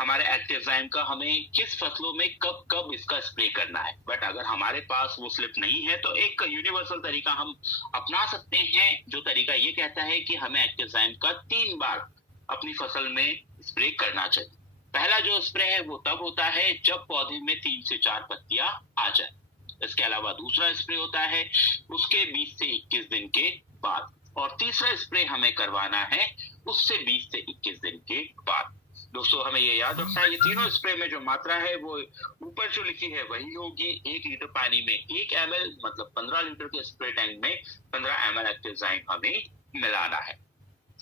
हमारे एक्टिवजाइम का हमें किस फसलों में कब कब इसका स्प्रे करना है। बट अगर हमारे पास वो स्लिप नहीं है तो एक यूनिवर्सल तरीका हम अपना सकते हैं, जो तरीका ये कहता है कि हमें एक्टिवजाइम का 3 बार अपनी फसल में स्प्रे करना चाहिए। पहला जो स्प्रे है वो तब होता है जब पौधे में 3 से 4 पत्तियां आ जाए। इसके अलावा दूसरा स्प्रे होता है उसके 20 से 21 दिन के बाद, और तीसरा स्प्रे हमें करवाना है उससे 20 से 21 दिन के बाद। दोस्तों हमें ये याद रखना है, ये तीनों स्प्रे में जो मात्रा है वो ऊपर जो लिखी है वही होगी। 1 लीटर पानी में 1 ml, मतलब 15 लीटर के स्प्रे टैंक में 15 ml एक्टिवजाइम हमें मिलाना है।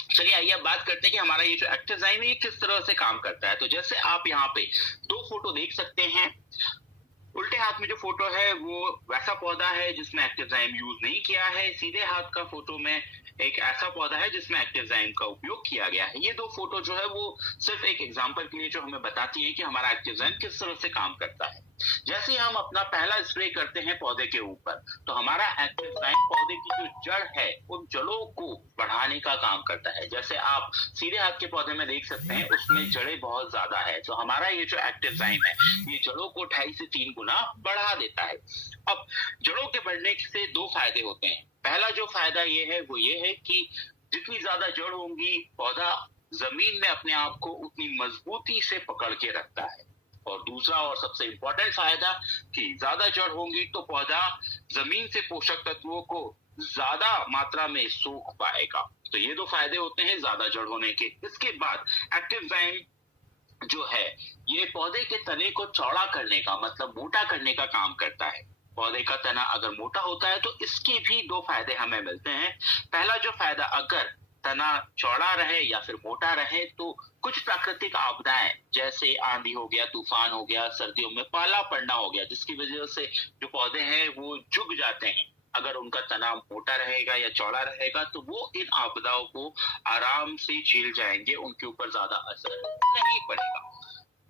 चलिए आइए अब बात करते हैं कि हमारा ये जो एक्टिवजाइम है ये किस तरह से काम करता है। तो जैसे आप यहाँ पे 2 फोटो देख सकते हैं। उल्टे हाथ में जो फोटो है वो वैसा पौधा है जिसमें एक्टिवजाइम यूज नहीं किया है। सीधे हाथ का फोटो में एक ऐसा पौधा है जिसमें एक्टिवजाइम का उपयोग किया गया है। ये 2 फोटो जो है वो सिर्फ एक एग्जांपल के लिए जो हमें बताती है कि हमारा एक्टिवजाइम किस तरह से काम करता है। जैसे हम अपना पहला स्प्रे करते हैं पौधे के ऊपर, तो हमारा एक्टिवजाइम पौधे की जो जड़ है उन जड़ों को बढ़ाने का काम करता है। जैसे आप सीधे हाथ के पौधे में देख सकते हैं उसमें जड़ें बहुत ज्यादा है, तो हमारा ये जो एक्टिवजाइम है ये जड़ों को 2.5 से 3 गुना बढ़ा देता है। अब जड़ों के बढ़ने से 2 फायदे होते हैं। पहला जो फायदा ये है वो ये है कि जितनी ज्यादा जड़ होंगी पौधा जमीन में अपने आप को उतनी मजबूती से पकड़ के रखता है। और दूसरा और सबसे इंपॉर्टेंट फायदा कि ज्यादा जड़ होंगी तो पौधा जमीन से पोषक तत्वों को ज्यादा मात्रा में सोख पाएगा। तो ये 2 फायदे होते हैं ज्यादा जड़ होने के। इसके बाद एक्टिवजाइम जो है ये पौधे के तने को चौड़ा करने का, मतलब मोटा करने का काम करता है। पौधे का तना अगर मोटा होता है तो इसके भी 2 फायदे हमें मिलते हैं। पहला जो फायदा, अगर तना चौड़ा रहे या फिर मोटा रहे तो कुछ प्राकृतिक आपदाएं जैसे आंधी हो गया, तूफान हो गया, सर्दियों में पाला पड़ना हो गया, जिसकी वजह से जो पौधे हैं वो झुक जाते हैं। अगर उनका तना मोटा रहेगा या चौड़ा रहेगा तो वो इन आपदाओं को आराम से झेल जाएंगे, उनके ऊपर ज्यादा असर नहीं पड़ेगा।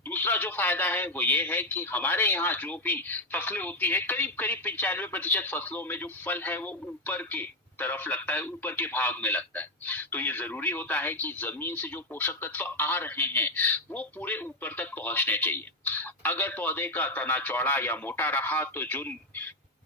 दूसरा जो फायदा है वो ये है कि हमारे यहाँ जो भी फसलें होती है, करीब करीब 95% फसलों में जो फल है वो ऊपर के तरफ लगता है, ऊपर के भाग में लगता है। तो ये जरूरी होता है कि जमीन से जो पोषक तत्व आ रहे हैं वो पूरे ऊपर तक पहुंचने चाहिए। अगर पौधे का तना चौड़ा या मोटा रहा तो जो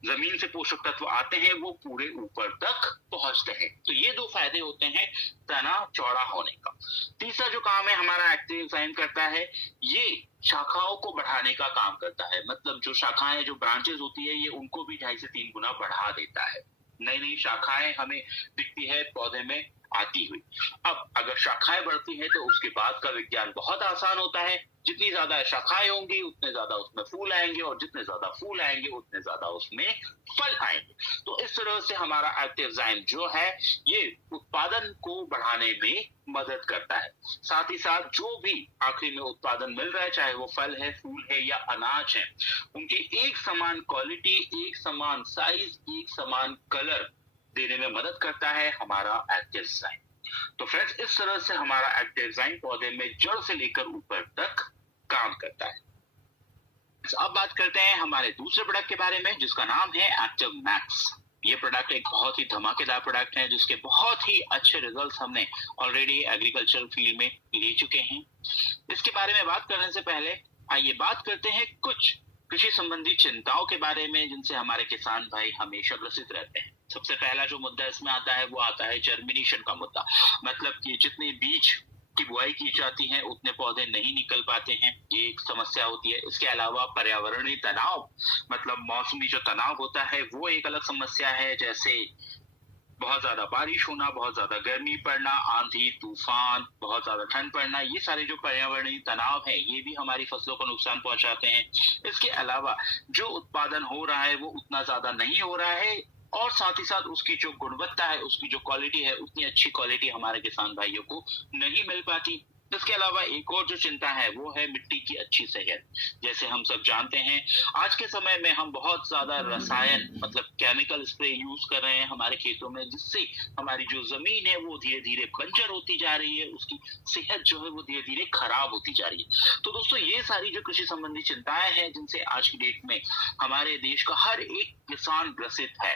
जमीन से पोषक तत्व आते हैं वो पूरे ऊपर तक पहुंचते हैं। तो ये दो फायदे होते हैं तना चौड़ा होने का। तीसरा जो काम है हमारा एक्टिव एंजाइम करता है, ये शाखाओं को बढ़ाने का काम करता है। मतलब जो शाखाएं, जो ब्रांचेस होती है, ये उनको भी 2.5 से 3 गुना बढ़ा देता है। नई नई शाखाएं हमें दिखती है पौधे में आती हुई। अब अगर शाखाएं बढ़ती हैं तो उसके बाद का विज्ञान बहुत आसान होता है। जितनी ज्यादा शाखाएं होंगी उतने ज्यादा उसमें फूल आएंगे, और जितने ज्यादा फूल आएंगे उतने ज्यादा उसमें फल आएंगे। तो इस तरह से हमारा एक्टिव एंजाइम जो है ये उत्पादन को बढ़ाने में मदद करता है। साथ ही साथ जो भी आखिरी में उत्पादन मिल रहा है, चाहे वो फल है, फूल है या अनाज है, उनकी एक समान क्वालिटी, एक समान साइज, एक समान कलर देने में मदद करता है हमारा एक्टिव एंजाइम। तो फ्रेंड्स, इस तरह से हमारा एक्टिव एंजाइम पौधे में जड़ से लेकर ऊपर तक काम करता है। अब बात करते हैं हमारे दूसरे प्रोडक्ट के बारे में, जिसका नाम है एक्टिव मैक्स। ये प्रोडक्ट एक बहुत ही धमाकेदार प्रोडक्ट है, जिसके बहुत ही अच्छे रिजल्ट्स हमने ऑलरेडी एग्रीकल्चर फील्ड में ले चुके हैं। इसके बारे में बात करने से पहले आइए बात करते हैं कुछ कृषि संबंधी चिंताओं के बारे में, जिनसे हमारे किसान भाई हमेशा ग्रसित रहते हैं। सबसे पहला जो मुद्दा इसमें आता है वो आता है जर्मिनेशन का मुद्दा। मतलब कि जितने बीज की बुआई की जाती है उतने पौधे नहीं निकल पाते हैं, ये एक समस्या होती है। इसके अलावा पर्यावरणीय तनाव, मतलब मौसमी जो तनाव होता है वो एक अलग समस्या है। जैसे बहुत ज्यादा बारिश होना, बहुत ज्यादा गर्मी पड़ना, आंधी तूफान, बहुत ज्यादा ठंड पड़ना, ये सारे जो पर्यावरणीय तनाव है ये भी हमारी फसलों को नुकसान पहुंचाते हैं। इसके अलावा जो उत्पादन हो रहा है वो उतना ज्यादा नहीं हो रहा है, और साथ ही साथ उसकी जो गुणवत्ता है, उसकी जो क्वालिटी है, उतनी अच्छी क्वालिटी हमारे किसान भाइयों को नहीं मिल पाती। इसके अलावा एक और जो चिंता है वो है मिट्टी की अच्छी सेहत। जैसे हम सब जानते हैं आज के समय में हम बहुत ज्यादा रसायन, मतलब केमिकल स्प्रे यूज कर रहे हैं हमारे खेतों में, जिससे हमारी जो जमीन है वो धीरे धीरे बंजर होती जा रही है, उसकी सेहत जो है वो धीरे धीरे खराब होती जा रही है। तो दोस्तों, ये सारी जो कृषि संबंधी चिंताएं हैं जिनसे आज की डेट में हमारे देश का हर एक किसान ग्रसित है,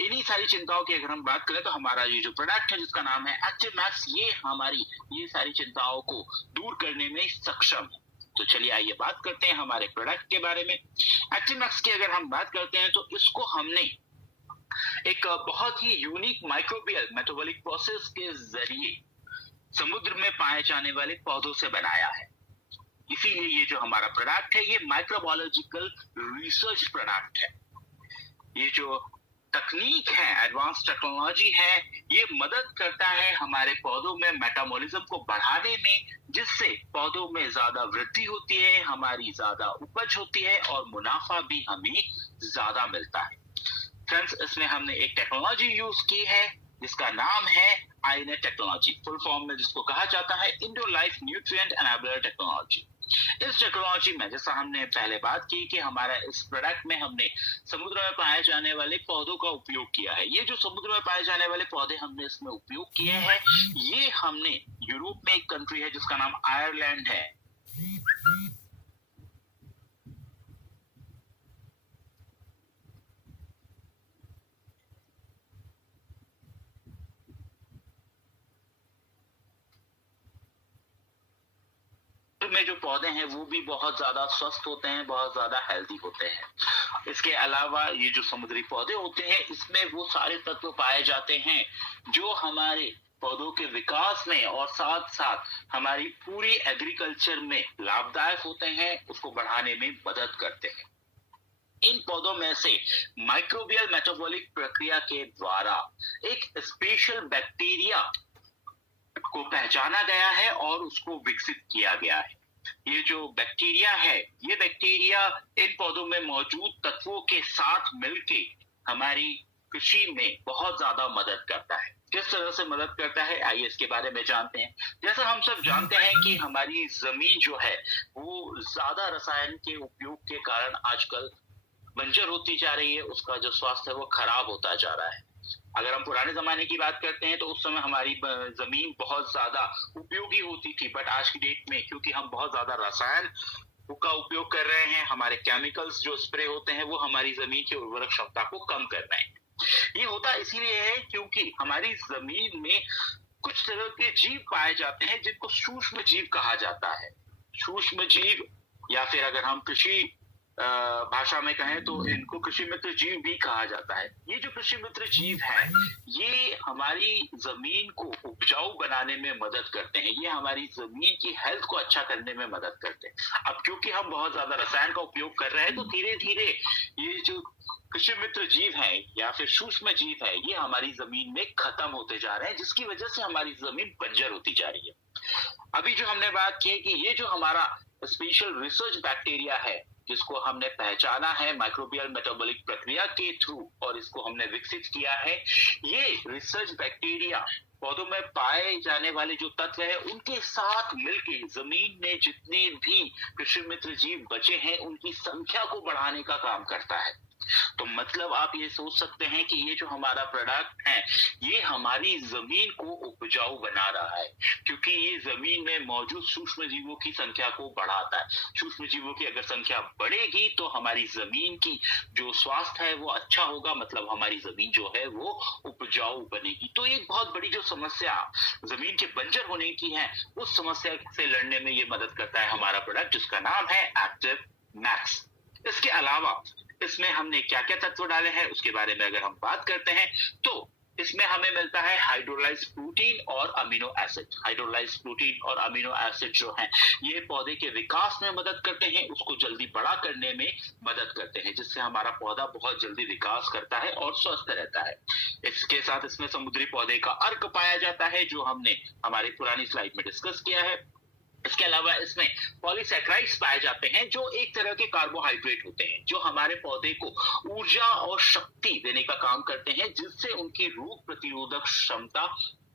इन्हीं सारी चिंताओं की अगर हम बात करें तो हमारा ये जो प्रोडक्ट है जिसका नाम है एक्टिव मैक्स, ये हमारी ये सारी चिंताओं को दूर करने में सक्षम है। तो चलिए आइए बात करते हैं हमारे प्रोडक्ट के बारे में। एक्टिव मैक्स की अगर हम बात करते हैं तो इसको हमने एक बहुत ही यूनिक माइक्रोबियल मेटाबॉलिक प्रोसेस के जरिए समुद्र में पाए जाने वाले पौधों से बनाया है। इसीलिए ये जो हमारा प्रोडक्ट है ये माइक्रोबायोलॉजिकल रिसर्च प्रोडक्ट है। ये जो तकनीक है, एडवांस टेक्नोलॉजी है, ये मदद करता है हमारे पौधों में मेटाबॉलिज्म को बढ़ाने में, जिससे पौधों में ज्यादा वृद्धि होती है, हमारी ज्यादा उपज होती है और मुनाफा भी हमें ज्यादा मिलता है। फ्रेंड्स, इसमें हमने एक टेक्नोलॉजी यूज की है जिसका नाम है आईनेट टेक्नोलॉजी, फुल फॉर्म में जिसको कहा जाता है Indo life nutrient enabler technology. इस टेक्नोलॉजी में, जैसा हमने पहले बात की कि हमारा इस प्रोडक्ट में हमने समुद्र में पाए जाने वाले पौधों का उपयोग किया है। ये जो समुद्र में पाए जाने वाले पौधे हमने इसमें उपयोग किए हैं, ये हमने यूरोप में एक कंट्री है जिसका नाम आयरलैंड है, में जो पौधे हैं वो भी बहुत ज्यादा स्वस्थ होते हैं, बहुत ज्यादा हेल्दी होते हैं। इसके अलावा ये जो समुद्री पौधे होते हैं इसमें वो सारे तत्व पाए जाते हैं जो हमारे पौधों के विकास में और साथ साथ हमारी पूरी एग्रीकल्चर में लाभदायक होते हैं, उसको बढ़ाने में मदद करते हैं। इन पौधों में से माइक्रोबियल मेटाबॉलिक प्रक्रिया के द्वारा एक स्पेशल बैक्टीरिया को पहचाना गया है और उसको विकसित किया गया है। ये जो बैक्टीरिया है, ये बैक्टीरिया इन पौधों में मौजूद तत्वों के साथ मिलके हमारी कृषि में बहुत ज्यादा मदद करता है। किस तरह से मदद करता है, आइए इसके बारे में जानते हैं। जैसा हम सब जानते हैं कि हमारी जमीन जो है वो ज्यादा रसायन के उपयोग के कारण आजकल बंजर होती जा रही है, उसका जो स्वास्थ्य है वो खराब होता जा रहा है। अगर हम पुराने जमाने की बात करते हैं तो उस समय हमारी जमीन बहुत ज्यादा उपयोगी होती थी, बट आज की डेट में क्योंकि हम बहुत ज्यादा रसायन का उपयोग कर रहे हैं, हमारे केमिकल्स जो स्प्रे होते हैं वो हमारी जमीन की उर्वरक क्षमता को कम कर रहे हैं। ये होता इसीलिए है क्योंकि हमारी जमीन में कुछ तरह के जीव पाए जाते हैं जिनको सूक्ष्म जीव कहा जाता है। सूक्ष्म जीव, या फिर अगर हम कृषि भाषा में कहें तो इनको कृषि मित्र जीव भी कहा जाता है। ये जो कृषि मित्र जीव हैं, ये हमारी जमीन को उपजाऊ बनाने में मदद करते हैं, ये हमारी जमीन की हेल्थ को अच्छा करने में मदद करते हैं। अब क्योंकि हम बहुत ज्यादा रसायन का उपयोग कर रहे हैं, तो धीरे धीरे ये जो कृषि मित्र जीव हैं या फिर सूक्ष्म जीव है, ये हमारी जमीन में खत्म होते जा रहे हैं, जिसकी वजह से हमारी जमीन बंजर होती जा रही है। अभी जो हमने बात की कि ये जो हमारा स्पेशल रिसर्च बैक्टीरिया है, जिसको हमने पहचाना है माइक्रोबियल मेटाबॉलिक प्रक्रिया के थ्रू और इसको हमने विकसित किया है, ये रिसर्च बैक्टीरिया पौधों में पाए जाने वाले जो तत्व है उनके साथ मिलके जमीन में जितने भी कृषि मित्र जीव बचे हैं उनकी संख्या को बढ़ाने का काम करता है। तो मतलब आप ये सोच सकते हैं कि ये जो हमारा प्रोडक्ट है, ये हमारी जमीन को उपजाऊ बना रहा है, क्योंकि ये जमीन में मौजूद सूक्ष्म जीवों की संख्या को बढ़ाता है। सूक्ष्म जीवों की अगर संख्या बढ़ेगी तो हमारी जमीन की जो स्वास्थ्य है वो अच्छा होगा, मतलब हमारी जमीन जो है वो उपजाऊ बनेगी। तो एक बहुत बड़ी जो समस्या जमीन के बंजर होने की है, उस समस्या से लड़ने में ये मदद करता है हमारा प्रोडक्ट, जिसका नाम है एक्टिव मैक्स। इसके अलावा इसमें हमने क्या क्या तत्व डाले हैं उसके बारे में अगर हम बात करते हैं, तो इसमें हमें मिलता है हाइड्रोलाइज प्रोटीन और अमीनो एसिड। हाइड्रोलाइज प्रोटीन और अमीनो एसिड जो हैं, ये पौधे के विकास में मदद करते हैं, उसको जल्दी बड़ा करने में मदद करते हैं, जिससे हमारा पौधा बहुत जल्दी विकास करता है और स्वस्थ रहता है। इसके साथ इसमें समुद्री पौधे का अर्क पाया जाता है, जो हमने हमारी पुरानी स्लाइड में डिस्कस किया है। इसके अलावा इसमें पॉलीसैकेराइड्स पाए जाते हैं, जो एक तरह के कार्बोहाइड्रेट होते हैं, जो हमारे पौधे को ऊर्जा और शक्ति देने का काम करते हैं, जिससे उनकी रोग प्रतिरोधक क्षमता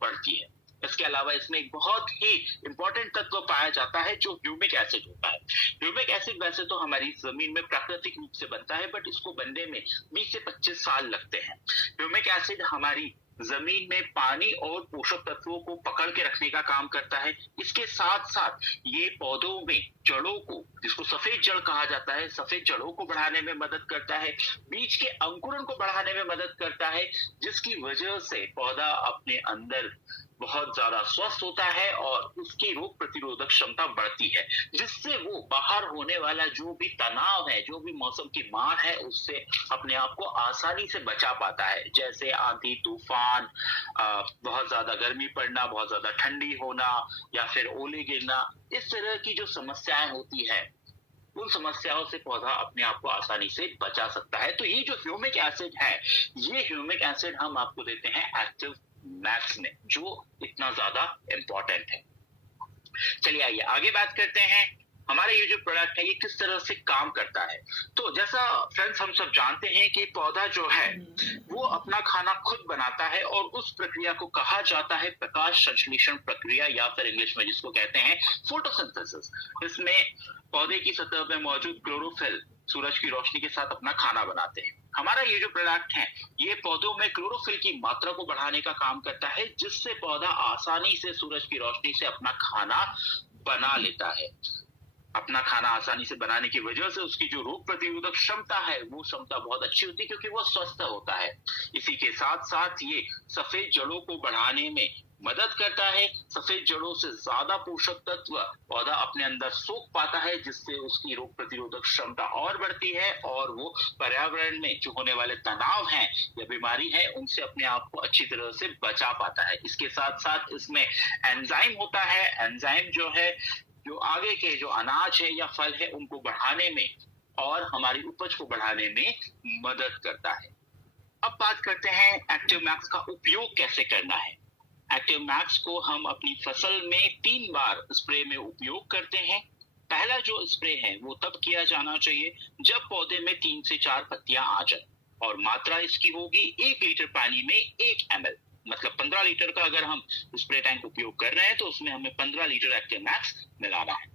बढ़ती है। इसके अलावा इसमें एक बहुत ही इंपॉर्टेंट तत्व पाया जाता है जो ह्यूमिक एसिड होता है। ह्यूमिक एसिड वैसे तो हमारी जमीन में प्राकृतिक रूप से बनता है, बट इसको बनने में 20 से 25 साल लगते हैं। ह्यूमिक एसिड हमारी जमीन में पानी और पोषक तत्वों को पकड़ के रखने का काम करता है। इसके साथ साथ ये पौधों में जड़ों को, जिसको सफेद जड़ कहा जाता है, सफेद जड़ों को बढ़ाने में मदद करता है, बीज के अंकुरण को बढ़ाने में मदद करता है, जिसकी वजह से पौधा अपने अंदर बहुत ज्यादा स्वस्थ होता है और उसकी रोग प्रतिरोधक क्षमता बढ़ती है, जिससे वो बाहर होने वाला जो भी तनाव है, जो भी मौसम की मार है, उससे अपने आप को आसानी से बचा पाता है। जैसे आंधी तूफान, बहुत ज्यादा गर्मी पड़ना, बहुत ज्यादा ठंडी होना या फिर ओले गिरना, इस तरह की जो समस्याएं होती है, उन समस्याओं से पौधा अपने आप को आसानी से बचा सकता है। तो ये जो ह्यूमिक एसिड है, ये ह्यूमिक एसिड हम आपको देते हैं एक्टिव मैक्स में, जो इतना ज्यादा इंपॉर्टेंट है। चलिए आइए आगे बात करते हैं, हमारा ये जो प्रोडक्ट है ये किस तरह से काम करता है। तो जैसा फ्रेंड्स हम सब जानते हैं कि पौधा जो है वो अपना खाना खुद बनाता है, और उस प्रक्रिया को कहा जाता है प्रकाश संश्लेषण प्रक्रिया, या फिर इंग्लिश में जिसको कहते हैं फोटोसिंथेसिस। इसमें पौधे की सतह पे मौजूद क्लोरोफिल सूरज की रोशनी के साथ अपना खाना बनाते हैं। हमारा ये जो प्रोडक्ट है ये पौधों में क्लोरोफिल की मात्रा को बढ़ाने का काम करता है, जिससे पौधा आसानी से सूरज की रोशनी से अपना खाना बना लेता है। अपना खाना आसानी से बनाने की वजह से उसकी जो रोग प्रतिरोधक क्षमता है वो क्षमता बहुत अच्छी होती है, क्योंकि वो स्वस्थ होता है। इसी के साथ साथ ये सफेद जड़ों को बढ़ाने में मदद करता है। सफेद जड़ों से ज्यादा पोषक तत्व पौधा अपने अंदर सोख पाता है, जिससे उसकी रोग प्रतिरोधक क्षमता और बढ़ती है और वो पर्यावरण में जो होने वाले तनाव हैं या बीमारी है उनसे अपने आप को अच्छी तरह से बचा पाता है। इसके साथ साथ इसमें एंजाइम होता है। एंजाइम जो है, जो आगे के जो अनाज है या फल है उनको बढ़ाने में और हमारी उपज को बढ़ाने में मदद करता है। अब बात करते हैं एक्टिव मैक्स का उपयोग कैसे करना है। एक्टिव मैक्स को हम अपनी फसल में 3 बार स्प्रे में उपयोग करते हैं। पहला जो स्प्रे है वो तब किया जाना चाहिए जब पौधे में 3 से 4 पत्तियां आ जाए, और मात्रा इसकी होगी 1 लीटर पानी में 1 ml, मतलब 15 लीटर का अगर हम स्प्रे टैंक उपयोग कर रहे हैं तो उसमें हमें 15 लीटर एक्टिव मैक्स मिलाना है।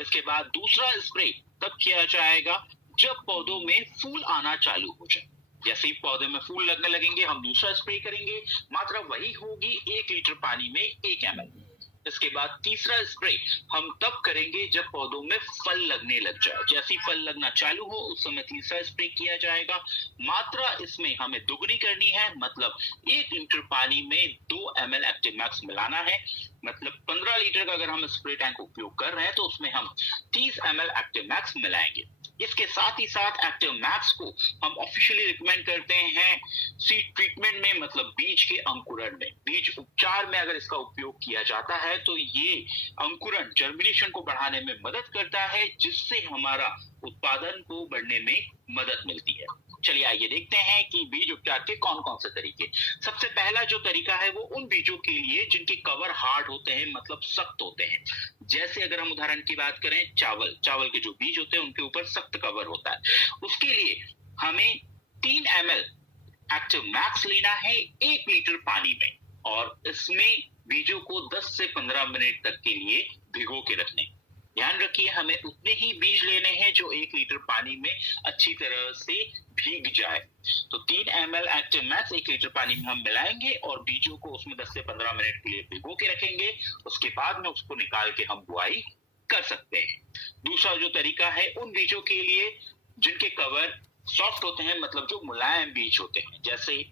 इसके बाद दूसरा स्प्रे तब किया जाएगा जब पौधों में फूल आना चालू हो जाए। जैसे ही पौधे में फूल लगने लगेंगे हम दूसरा स्प्रे करेंगे, मात्रा वही होगी 1 लीटर पानी में 1 ml। इसके बाद तीसरा स्प्रे हम तब करेंगे जब पौधों में फल लगने लग जाए। जैसे ही फल लगना चालू हो उस समय तीसरा स्प्रे किया जाएगा। मात्रा इसमें हमें दुगनी करनी है, मतलब 1 लीटर पानी में 2 ml एक्टिव मैक्स मिलाना है। मतलब 15 लीटर का अगर हम स्प्रे टैंक उपयोग कर रहे हैं तो उसमें हम 30 ml एक्टिव मैक्स मिलाएंगे। इसके साथ ही साथ एक्टिव मैक्स को हम ऑफिशियली रिकमेंड करते हैं सीड ट्रीटमेंट में, मतलब बीज के अंकुरण में, बीज उपचार में अगर इसका उपयोग किया जाता है तो ये अंकुरण जर्मिनेशन को बढ़ाने में मदद करता है, जिससे हमारा उत्पादन को बढ़ने में मदद मिलती है। चलिए आइए देखते हैं कि बीज उपचार के कौन कौन से तरीके। सबसे पहला जो तरीका है वो उन बीजों के लिए जिनके कवर हार्ड होते हैं, मतलब सख्त होते हैं। जैसे अगर हम उदाहरण की बात करें, चावल के जो बीज होते हैं उनके ऊपर सख्त कवर होता है। उसके लिए हमें 3 ml एक्टिव मैक्स लेना है 1 लीटर पानी में, और इसमें बीजों को 10 से 15 मिनट तक के लिए भिगो के रखने। ध्यान रखिए हमें उतने ही बीज लेने हैं जो 1 लीटर पानी में अच्छी तरह से भीग जाए। तो 3 ml एक्टिव मैक्स 1 लीटर पानी में हम मिलाएंगे और बीजों को उसमें 10 से 15 मिनट के लिए भिगो के रखेंगे। उसके बाद में उसको निकाल के हम बुआई कर सकते हैं। दूसरा जो तरीका है उन बीजों के लिए जिनके कवर सॉफ्ट होते हैं, मतलब जो मुलायम बीज होते हैं, जैसे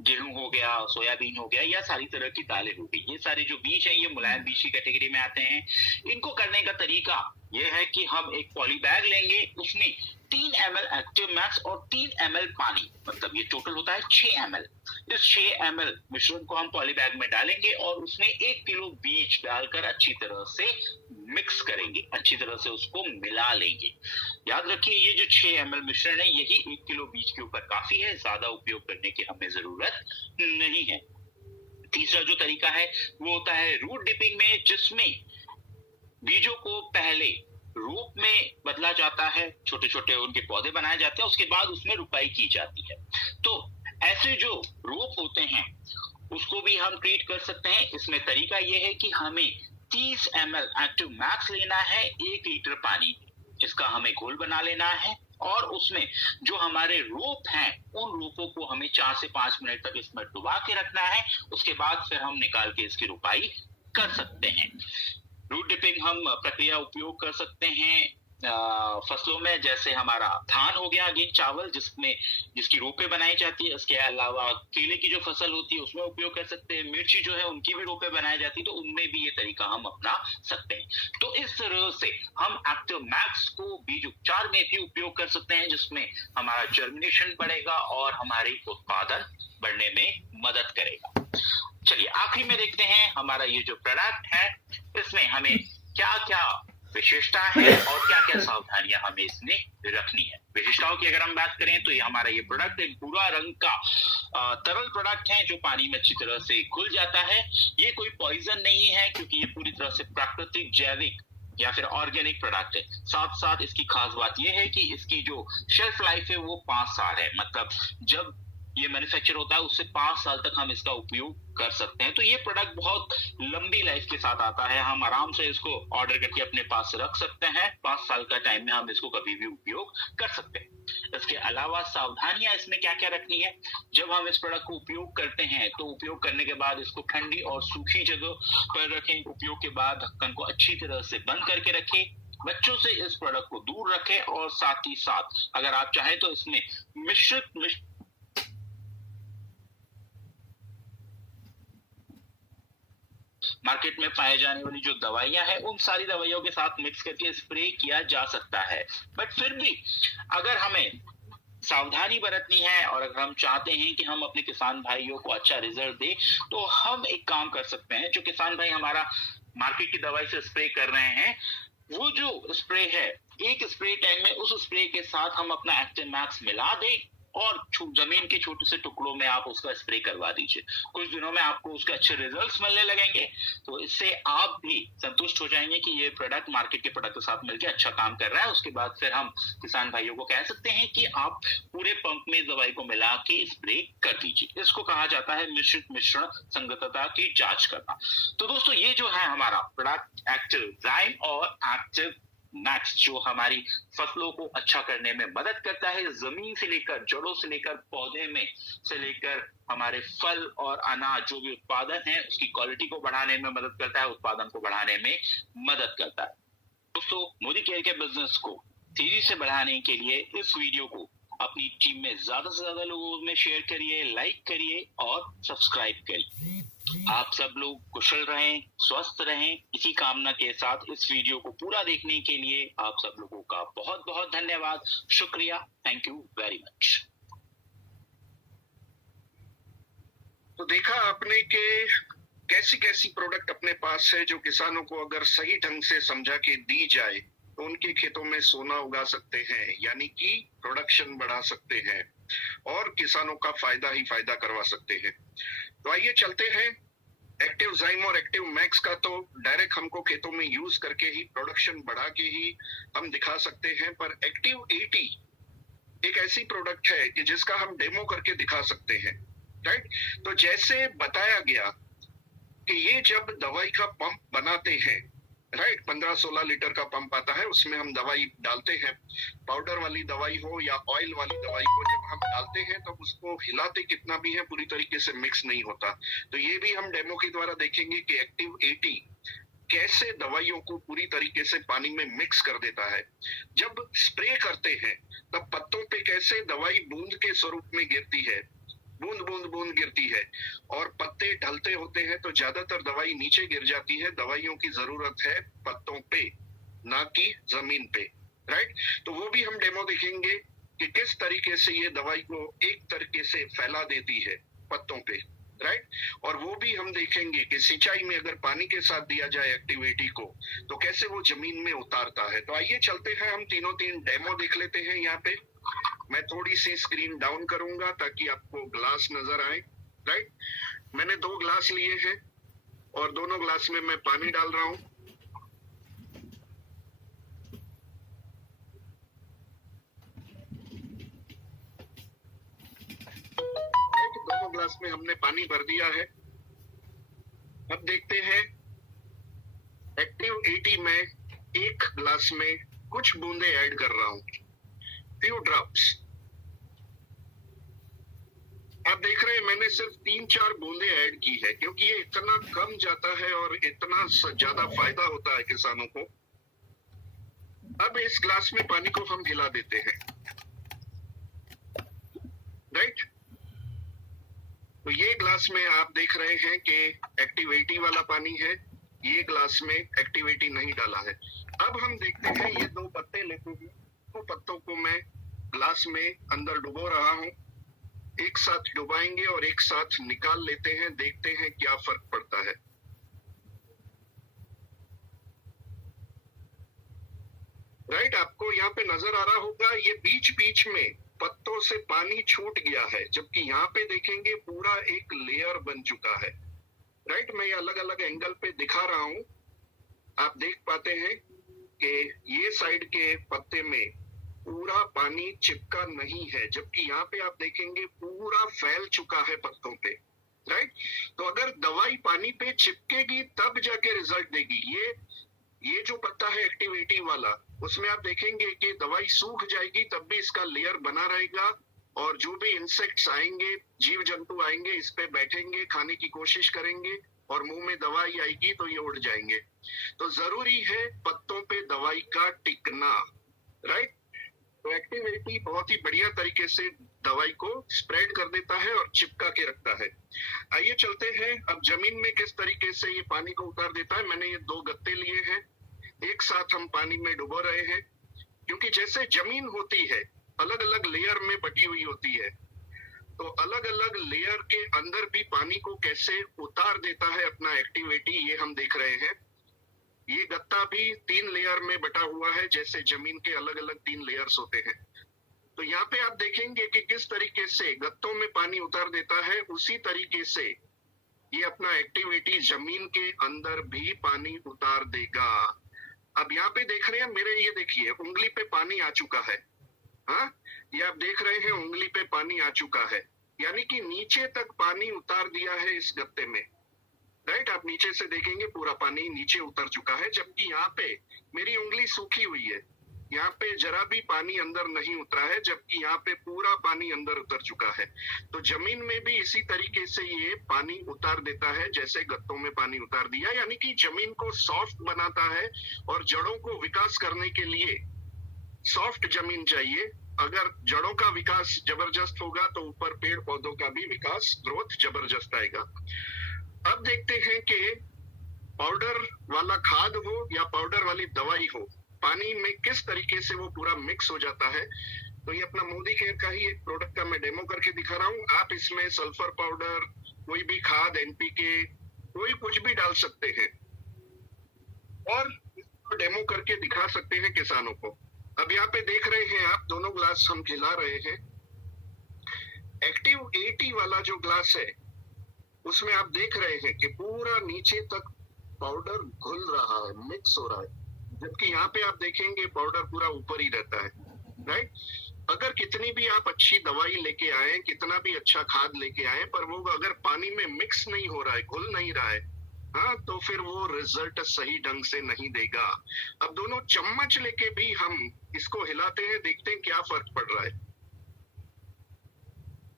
गेहूं हो गया, सोयाबीन हो गया, या सारी तरह की दालें हो गई। ये सारे जो बीज हैं ये मुलायम बीज की कैटेगरी में आते हैं। इनको करने का तरीका ये है कि हम एक पॉली बैग लेंगे, उसमें 3 ml एक्टिव मैक्स और 3 ml पानी, मतलब ये टोटल होता है 6 ml। इस 6 ml मिश्रण को हम पॉली बैग में डालेंगे और उसमें 1 किलो बीज डालकर अच्छी तरह से मिक्स करेंगे, अच्छी तरह से उसको मिला लेंगे। याद रखिए ये जो 6 ml मिश्रण है यही 1 किलो बीज के ऊपर काफी है, ज्यादा उपयोग करने की हमें जरूरत नहीं है। तीसरा जो तरीका है वो होता है रूट डिपिंग में, जिसमें बीजों को पहले रूप में बदला जाता है, छोटे छोटे उनके पौधे बनाए जाते हैं, उसके बाद उसमें रुपाई की जाती है। तो ऐसे जो रूप होते हैं उसको भी हम ट्रीट कर सकते हैं। इसमें तरीका यह है कि हमें 30 ml एक्टिव मैक्स लेना है 1 लीटर पानी, इसका हमें घोल बना लेना है और उसमें जो हमारे रोप हैं उन रोपों को हमें 4 से 5 मिनट तक इसमें डुबा के रखना है। उसके बाद फिर हम निकाल के इसकी रुपाई कर सकते हैं। रूट डिपिंग हम प्रक्रिया उपयोग कर सकते हैं फसलों में, जैसे हमारा धान हो गया, अगेन चावल जिसकी रोपे बनाई जाती है। इसके अलावा केले की जो फसल होती है उसमें उपयोग कर सकते हैं। मिर्ची जो है उनकी भी रोपे बनाई जाती है, तो उनमें भी ये तरीका हम अपना सकते हैं। तो इस तरह से हम एक्टिव मैक्स को बीज उपचार में भी उपयोग कर सकते हैं, जिसमें हमारा जर्मिनेशन बढ़ेगा और हमारी उत्पादन बढ़ने में मदद करेगा। चलिए आखिरी में देखते हैं हमारा ये जो प्रोडक्ट है इसमें हमें क्या क्या विशेषता है और क्या क्या सावधानियां हमें इसमें रखनी है। विशेषताओं की अगर हम बात करें तो ये हमारा ये प्रोडक्ट एक भूरा रंग का तरल प्रोडक्ट है जो पानी में अच्छी तरह से घुल जाता है। ये कोई पॉइजन नहीं है क्योंकि ये पूरी तरह से प्राकृतिक, जैविक या फिर ऑर्गेनिक प्रोडक्ट है। साथ साथ इसकी खास बात यह है कि इसकी जो शेल्फ लाइफ है वो 5 साल है, मतलब जब ये मैन्युफैक्चर होता है उससे 5 साल तक हम इसका उपयोग कर सकते हैं। तो ये प्रोडक्ट बहुत लंबी लाइफ के साथ आता है, हम आराम से इसको ऑर्डर करके अपने पास रख सकते हैं। 5 साल का टाइम में हम इसको कभी भी उपयोग कर सकते हैं। इसके अलावा सावधानियां इसमें क्या क्या रखनी है, जब हम इस प्रोडक्ट को उपयोग करते हैं तो उपयोग करने के बाद इसको ठंडी और सूखी जगह पर रखें। उपयोग के बाद ढक्कन को अच्छी तरह से बंद करके रखें। बच्चों से इस प्रोडक्ट को दूर रखें और साथ ही साथ अगर आप चाहें तो इसमें मिश्रित मार्केट में पाए जाने वाली जो दवाइयां हैं उन सारी दवाइयों के साथ मिक्स करके स्प्रे किया जा सकता है। बट फिर भी अगर हमें सावधानी बरतनी है और अगर हम चाहते हैं कि हम अपने किसान भाइयों को अच्छा रिजल्ट दे, तो हम एक काम कर सकते हैं। जो किसान भाई हमारा मार्केट की दवाई से स्प्रे कर रहे हैं, वो जो स्प्रे है एक स्प्रे टैंक में उस स्प्रे के साथ हम अपना एक्टिव मैक्स मिला दें और जमीन के छोटे से टुकड़ों में आप उसका स्प्रे करवा दीजिए। कुछ दिनों में आपको उसके अच्छे रिजल्ट्स मिलने लगेंगे, तो इससे आप भी संतुष्ट हो जाएंगे कि ये प्रोडक्ट मार्केट के प्रोडक्ट के साथ मिलकर अच्छा काम कर रहा है। उसके बाद फिर हम किसान भाइयों को कह सकते हैं कि आप पूरे पंप में दवाई को मिला के स्प्रे कर दीजिए। इसको कहा जाता है मिश्रित मिश्रण संगतता की जांच करना। तो दोस्तों ये जो है हमारा प्रोडक्ट एक्टिव ज़ाइम और एक्टिव मैक्स, जो हमारी फसलों को अच्छा करने में मदद करता है, जमीन से लेकर जड़ों से लेकर पौधे में से लेकर हमारे फल और अनाज जो भी उत्पादन है उसकी क्वालिटी को बढ़ाने में मदद करता है, उत्पादन को बढ़ाने में मदद करता है। दोस्तों मोदी केयर के बिजनेस को तेजी से बढ़ाने के लिए इस वीडियो को अपनी टीम में ज्यादा से ज्यादा लोगों में शेयर करिए, लाइक करिए और सब्सक्राइब करिए। आप सब लोग कुशल रहें, स्वस्थ रहें, इसी कामना के साथ इस वीडियो को पूरा देखने के लिए आप सब लोगों का बहुत बहुत धन्यवाद, शुक्रिया, थैंक यू वेरी मच। तो देखा आपने कि कैसी कैसी प्रोडक्ट अपने पास है जो किसानों को अगर सही ढंग से समझा के दी जाए तो उनके खेतों में सोना उगा सकते हैं, यानी कि प्रोडक्शन बढ़ा सकते हैं और किसानों का फायदा ही फायदा करवा सकते हैं। तो आइए चलते हैं। एक्टिव ज़ाइम और एक्टिव मैक्स का तो डायरेक्ट हमको खेतों में यूज करके ही प्रोडक्शन बढ़ा के ही हम दिखा सकते हैं, पर एक्टिव 80 एक ऐसी प्रोडक्ट है कि जिसका हम डेमो करके दिखा सकते हैं, राइट। तो जैसे बताया गया कि ये जब दवाई का पंप बनाते हैं, राइट, 15-16 लीटर का पंप आता है, उसमें हम दवाई डालते हैं, पाउडर वाली दवाई हो या ऑयल वाली दवाई हो, जब हम डालते हैं तो उसको हिलाते कितना भी है पूरी तरीके से मिक्स नहीं होता। तो ये भी हम डेमो के द्वारा देखेंगे कि एक्टिव 80 कैसे दवाइयों को पूरी तरीके से पानी में मिक्स कर देता है। जब स्प्रे करते हैं तब पत्तों पे कैसे दवाई बूंद के स्वरूप में गिरती है, बूंद बूंद बूंद गिरती है, और पत्ते ढलते होते हैं तो ज्यादातर दवाई नीचे गिर जाती है। दवाइयों की जरूरत है पत्तों पे, ना कि जमीन पे, राइट। तो वो भी हम डेमो देखेंगे कि किस तरीके से ये दवाई को एक तरीके से फैला देती है पत्तों पे, राइट। और वो भी हम देखेंगे कि सिंचाई में अगर पानी के साथ दिया जाए एक्टिविटी को तो कैसे वो जमीन में उतारता है। तो आइए चलते हैं, हम तीनों तीन डेमो देख लेते हैं। यहाँ पे मैं थोड़ी सी स्क्रीन डाउन करूंगा ताकि आपको ग्लास नजर आए, राइट। मैंने 2 ग्लास लिए हैं और दोनों ग्लास में मैं पानी डाल रहा हूं। दोनों ग्लास में हमने पानी भर दिया है। अब देखते हैं एक्टिव 80 में एक ग्लास में कुछ बूंदे ऐड कर रहा हूं, फ्यू ड्रॉप्स। आप देख रहे हैं मैंने सिर्फ 3-4 बूंदे ऐड की है क्योंकि ये इतना कम जाता है और इतना ज्यादा फायदा होता है किसानों को। अब इस ग्लास में पानी को हम हिला देते हैं, राइट। तो ये ग्लास में आप देख रहे हैं कि एक्टिव 80 वाला पानी है, ये ग्लास में एक्टिव 80 नहीं डाला है। अब हम देखते हैं, ये 2 पत्ते लेते हैं, तो पत्तों को मैं ग्लास में अंदर डुबो रहा हूं। एक साथ डुबाएंगे और एक साथ निकाल लेते हैं, देखते हैं क्या फर्क पड़ता है। राइट, आपको यहाँ पे नजर आ रहा होगा ये बीच बीच में पत्तों से पानी छूट गया है, जबकि यहाँ पे देखेंगे पूरा एक लेयर बन चुका है। राइट, मैं ये अलग अलग एंगल पे दिखा रहा हूं, आप देख पाते हैं कि ये साइड के पत्ते में पूरा पानी चिपका नहीं है, जबकि यहाँ पे आप देखेंगे पूरा फैल चुका है पत्तों पे। राइट, तो अगर दवाई पानी पे चिपकेगी तब जाके रिजल्ट देगी। ये जो पत्ता है एक्टिव 80 वाला, उसमें आप देखेंगे कि दवाई सूख जाएगी तब भी इसका लेयर बना रहेगा, और जो भी इंसेक्ट्स आएंगे, जीव जंतु आएंगे, इस पे बैठेंगे, खाने की कोशिश करेंगे और मुंह में दवाई आएगी तो ये उड़ जाएंगे। तो जरूरी है पत्तों पे दवाई का टिकना। राइट, तो एक्टिव 80 बहुत ही बढ़िया तरीके से दवाई को स्प्रेड कर देता है और चिपका के रखता है। आइए चलते हैं अब जमीन में किस तरीके से ये पानी को उतार देता है। मैंने ये 2 गत्ते लिए हैं, एक साथ हम पानी में डुबो रहे हैं, क्योंकि जैसे जमीन होती है अलग अलग लेयर में बटी हुई होती है, तो अलग अलग लेयर के अंदर भी पानी को कैसे उतार देता है अपना एक्टिव 80, ये हम देख रहे हैं। ये गत्ता भी 3 लेयर में बटा हुआ है, जैसे जमीन के अलग अलग 3 लेयर्स होते हैं। तो यहाँ पे आप देखेंगे कि किस तरीके से गत्तों में पानी उतार देता है, उसी तरीके से ये अपना एक्टिव 80 जमीन के अंदर भी पानी उतार देगा। अब यहाँ पे देख रहे हैं मेरे, ये देखिए उंगली पे पानी आ चुका है। हाँ, ये आप देख रहे हैं उंगली पे पानी आ चुका है, यानी कि नीचे तक पानी उतार दिया है इस गत्ते में। राइट, आप नीचे से देखेंगे पूरा पानी नीचे उतर चुका है, जबकि यहाँ पे मेरी उंगली सूखी हुई है, यहाँ पे जरा भी पानी अंदर नहीं उतरा है, जबकि यहाँ पे पूरा पानी अंदर उतर चुका है। तो जमीन में भी इसी तरीके से ये पानी उतार देता है जैसे गत्तों में पानी उतार दिया, यानी कि जमीन को सॉफ्ट बनाता है। और जड़ों को विकास करने के लिए सॉफ्ट जमीन चाहिए। अगर जड़ों का विकास जबरदस्त होगा तो ऊपर पेड़ पौधों का भी विकास, ग्रोथ जबरदस्त आएगा। अब देखते हैं कि पाउडर वाला खाद हो या पाउडर वाली दवाई हो, पानी में किस तरीके से वो पूरा मिक्स हो जाता है। तो ये अपना मोदी केयर का ही एक प्रोडक्ट का मैं डेमो करके दिखा रहा हूँ। आप इसमें सल्फर पाउडर, कोई भी खाद, एनपीके, कोई कुछ भी डाल सकते हैं और इसको डेमो करके दिखा सकते हैं किसानों को। अब यहाँ पे देख रहे हैं आप, दोनों ग्लास हम खिला रहे हैं। एक्टिव 80 वाला जो ग्लास है उसमें आप देख रहे हैं कि पूरा नीचे तक पाउडर घुल रहा है, मिक्स हो रहा है, जबकि यहाँ पे आप देखेंगे पाउडर पूरा ऊपर ही रहता है, राइट। अगर कितनी भी आप अच्छी दवाई लेके आए, कितना भी अच्छा खाद लेके आए, पर वो अगर पानी में मिक्स नहीं हो रहा है, घुल नहीं रहा है, हाँ, तो फिर वो रिजल्ट सही ढंग से नहीं देगा। अब दोनों चम्मच लेके भी हम इसको हिलाते हैं, देखते हैं क्या फर्क पड़ रहा है।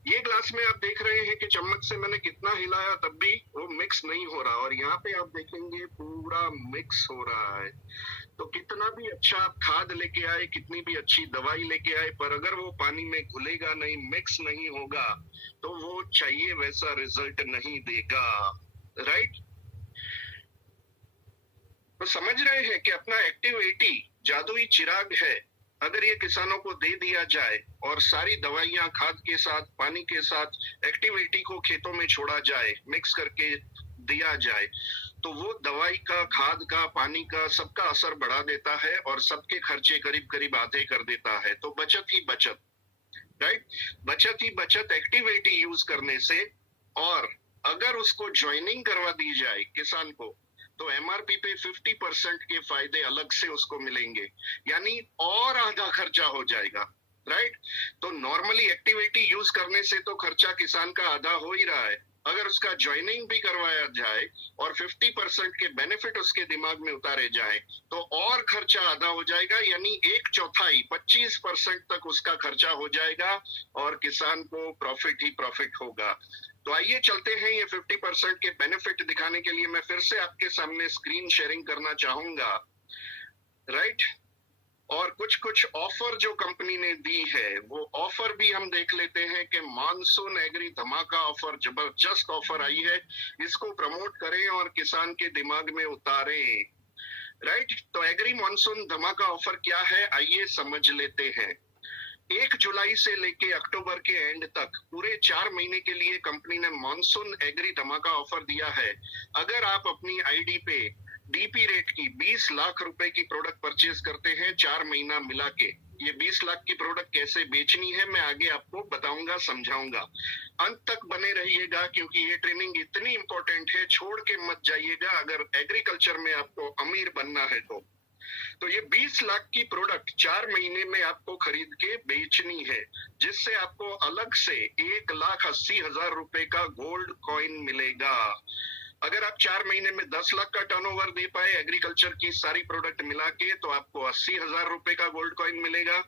ये ग्लास में आप देख रहे हैं कि चम्मच से मैंने कितना हिलाया तब भी वो मिक्स नहीं हो रहा, और यहाँ पे आप देखेंगे पूरा मिक्स हो रहा है। तो कितना भी अच्छा आप खाद लेके आए, कितनी भी अच्छी दवाई लेके आए, पर अगर वो पानी में घुलेगा नहीं, मिक्स नहीं होगा, तो वो चाहिए वैसा रिजल्ट नहीं देगा, राइट। तो समझ रहे हैं कि अपना एक्टिव 80 जादुई चिराग है। अगर ये किसानों को दे दिया जाए और सारी दवाइयां खाद के साथ, पानी के साथ एक्टिव 80 को खेतों में छोड़ा जाए, मिक्स करके दिया जाए, तो वो दवाई का, खाद का, पानी का, सबका असर बढ़ा देता है और सबके खर्चे करीब करीब आधे कर देता है। तो बचत ही बचत, राइट, बचत ही बचत एक्टिव 80 यूज करने से। और अगर उसको ज्वाइनिंग करवा दी जाए किसान को, तो एमआरपी पे 50% के फायदे अलग से उसको मिलेंगे, यानी और आधा खर्चा हो जाएगा, राइट। तो नॉर्मली एक्टिविटी यूज करने से तो खर्चा किसान का आधा हो ही रहा है, अगर उसका ज्वाइनिंग भी करवाया जाए और 50% के बेनिफिट उसके दिमाग में उतारे जाए, तो और खर्चा आधा हो जाएगा, यानी 1/4 25% तक उसका खर्चा हो जाएगा और किसान को प्रॉफिट ही प्रॉफिट होगा। तो आइए चलते हैं, ये 50% के बेनिफिट दिखाने के लिए मैं फिर से आपके सामने स्क्रीन शेयरिंग करना चाहूंगा, राइट। और कुछ ऑफर जो कंपनी ने दी है, वो ऑफर भी हम देख लेते हैं कि मानसून एग्री धमाका ऑफर, जबरदस्त ऑफर आई है, इसको प्रमोट करें और किसान के दिमाग में उतारें, राइट। तो एग्री मानसून धमाका ऑफर क्या है, आइए समझ लेते हैं। 1 जुलाई से लेके अक्टूबर के एंड तक पूरे 4 महीने के लिए कंपनी ने मानसून एग्री धमाका ऑफर दिया है। अगर आप अपनी आईडी पे डीपी रेट की 20 लाख रुपए की प्रोडक्ट परचेज करते हैं 4 महीना मिला के, ये 20 लाख की प्रोडक्ट कैसे बेचनी है मैं आगे आपको बताऊंगा, समझाऊंगा। अंत तक बने रहिएगा क्योंकि ये ट्रेनिंग इतनी इंपॉर्टेंट है, छोड़ के मत जाइएगा अगर एग्रीकल्चर में आपको अमीर बनना है तो ये 20 लाख की प्रोडक्ट 4 महीने में आपको खरीद के बेचनी है, जिससे आपको अलग से 1,80,000 रुपए का गोल्ड कॉइन मिलेगा। अगर आप 4 महीने में 10 लाख का टर्नओवर दे पाए एग्रीकल्चर की सारी प्रोडक्ट मिला के, तो आपको 80,000 रुपए का गोल्ड कॉइन मिलेगा।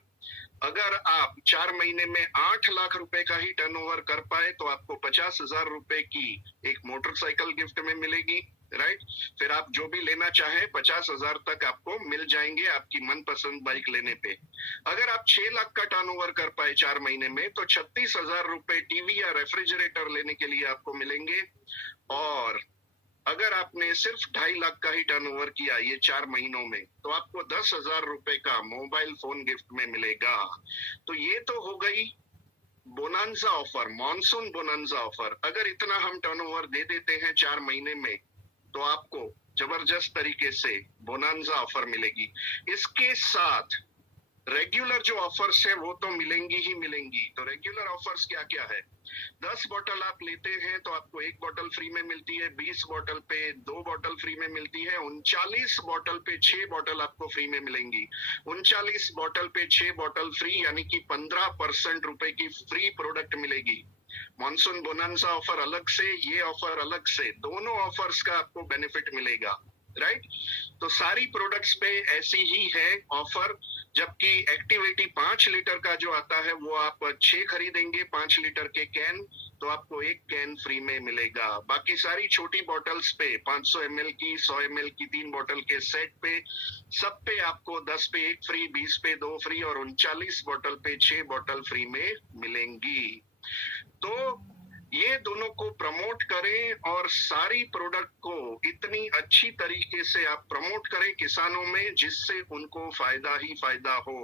अगर आप 4 महीने में 8 लाख रुपए का ही टर्नओवर कर पाए, तो आपको 50,000 रुपए की एक मोटरसाइकिल गिफ्ट में मिलेगी, राइट। फिर आप जो भी लेना चाहे 50,000 तक आपको मिल जाएंगे आपकी मनपसंद बाइक लेने पे। अगर आप 6 लाख का टर्नओवर कर पाए 4 महीने में, तो 36,000 रुपए टीवी या रेफ्रिजरेटर लेने के लिए आपको मिलेंगे। और अगर आपने सिर्फ 2.5 लाख का ही टर्नओवर किया ये 4 महीनों में, तो आपको 10,000 रुपए का मोबाइल फोन गिफ्ट में मिलेगा। तो ये तो हो गई bonanza offer, monsoon bonanza offer. अगर इतना हम टर्नओवर दे देते हैं 4 महीने में, तो आपको जबरदस्त तरीके से बोनांजा ऑफर मिलेगी। इसके साथ रेगुलर जो ऑफर्स हैं वो तो मिलेंगी ही मिलेंगी। तो रेगुलर ऑफर्स क्या क्या है, 10 बोतल आप लेते हैं तो आपको 1 बोतल फ्री में मिलती है, 20 बोतल पे 2 बोतल फ्री में मिलती है, 39 बोतल पे 6 बोतल आपको फ्री में मिलेंगी। 39 बोतल पे 6 बोतल फ्री, यानी कि 15% रुपए की फ्री प्रोडक्ट मिलेगी। मानसून बोनांजा ऑफर अलग से, ये ऑफर अलग से, दोनों ऑफर्स का आपको बेनिफिट मिलेगा, राइट। तो सारी प्रोडक्ट्स पे ऐसी ही है ऑफर। जबकि एक्टिविटी 5 लीटर का जो आता है वो आप 6 खरीदेंगे 5 लीटर के कैन, तो आपको 1 कैन फ्री में मिलेगा। बाकी सारी छोटी बॉटल्स पे 500 ml की, 100 ml की 3 बोतल के सेट पे, सब पे आपको 10 पे 1 फ्री, 20 पे 2 फ्री और 39 बोतल पे 6 बोतल फ्री में मिलेंगी। तो ये दोनों को प्रमोट करें और सारी प्रोडक्ट को इतनी अच्छी तरीके से आप प्रमोट करें किसानों में जिससे उनको फायदा ही फायदा हो।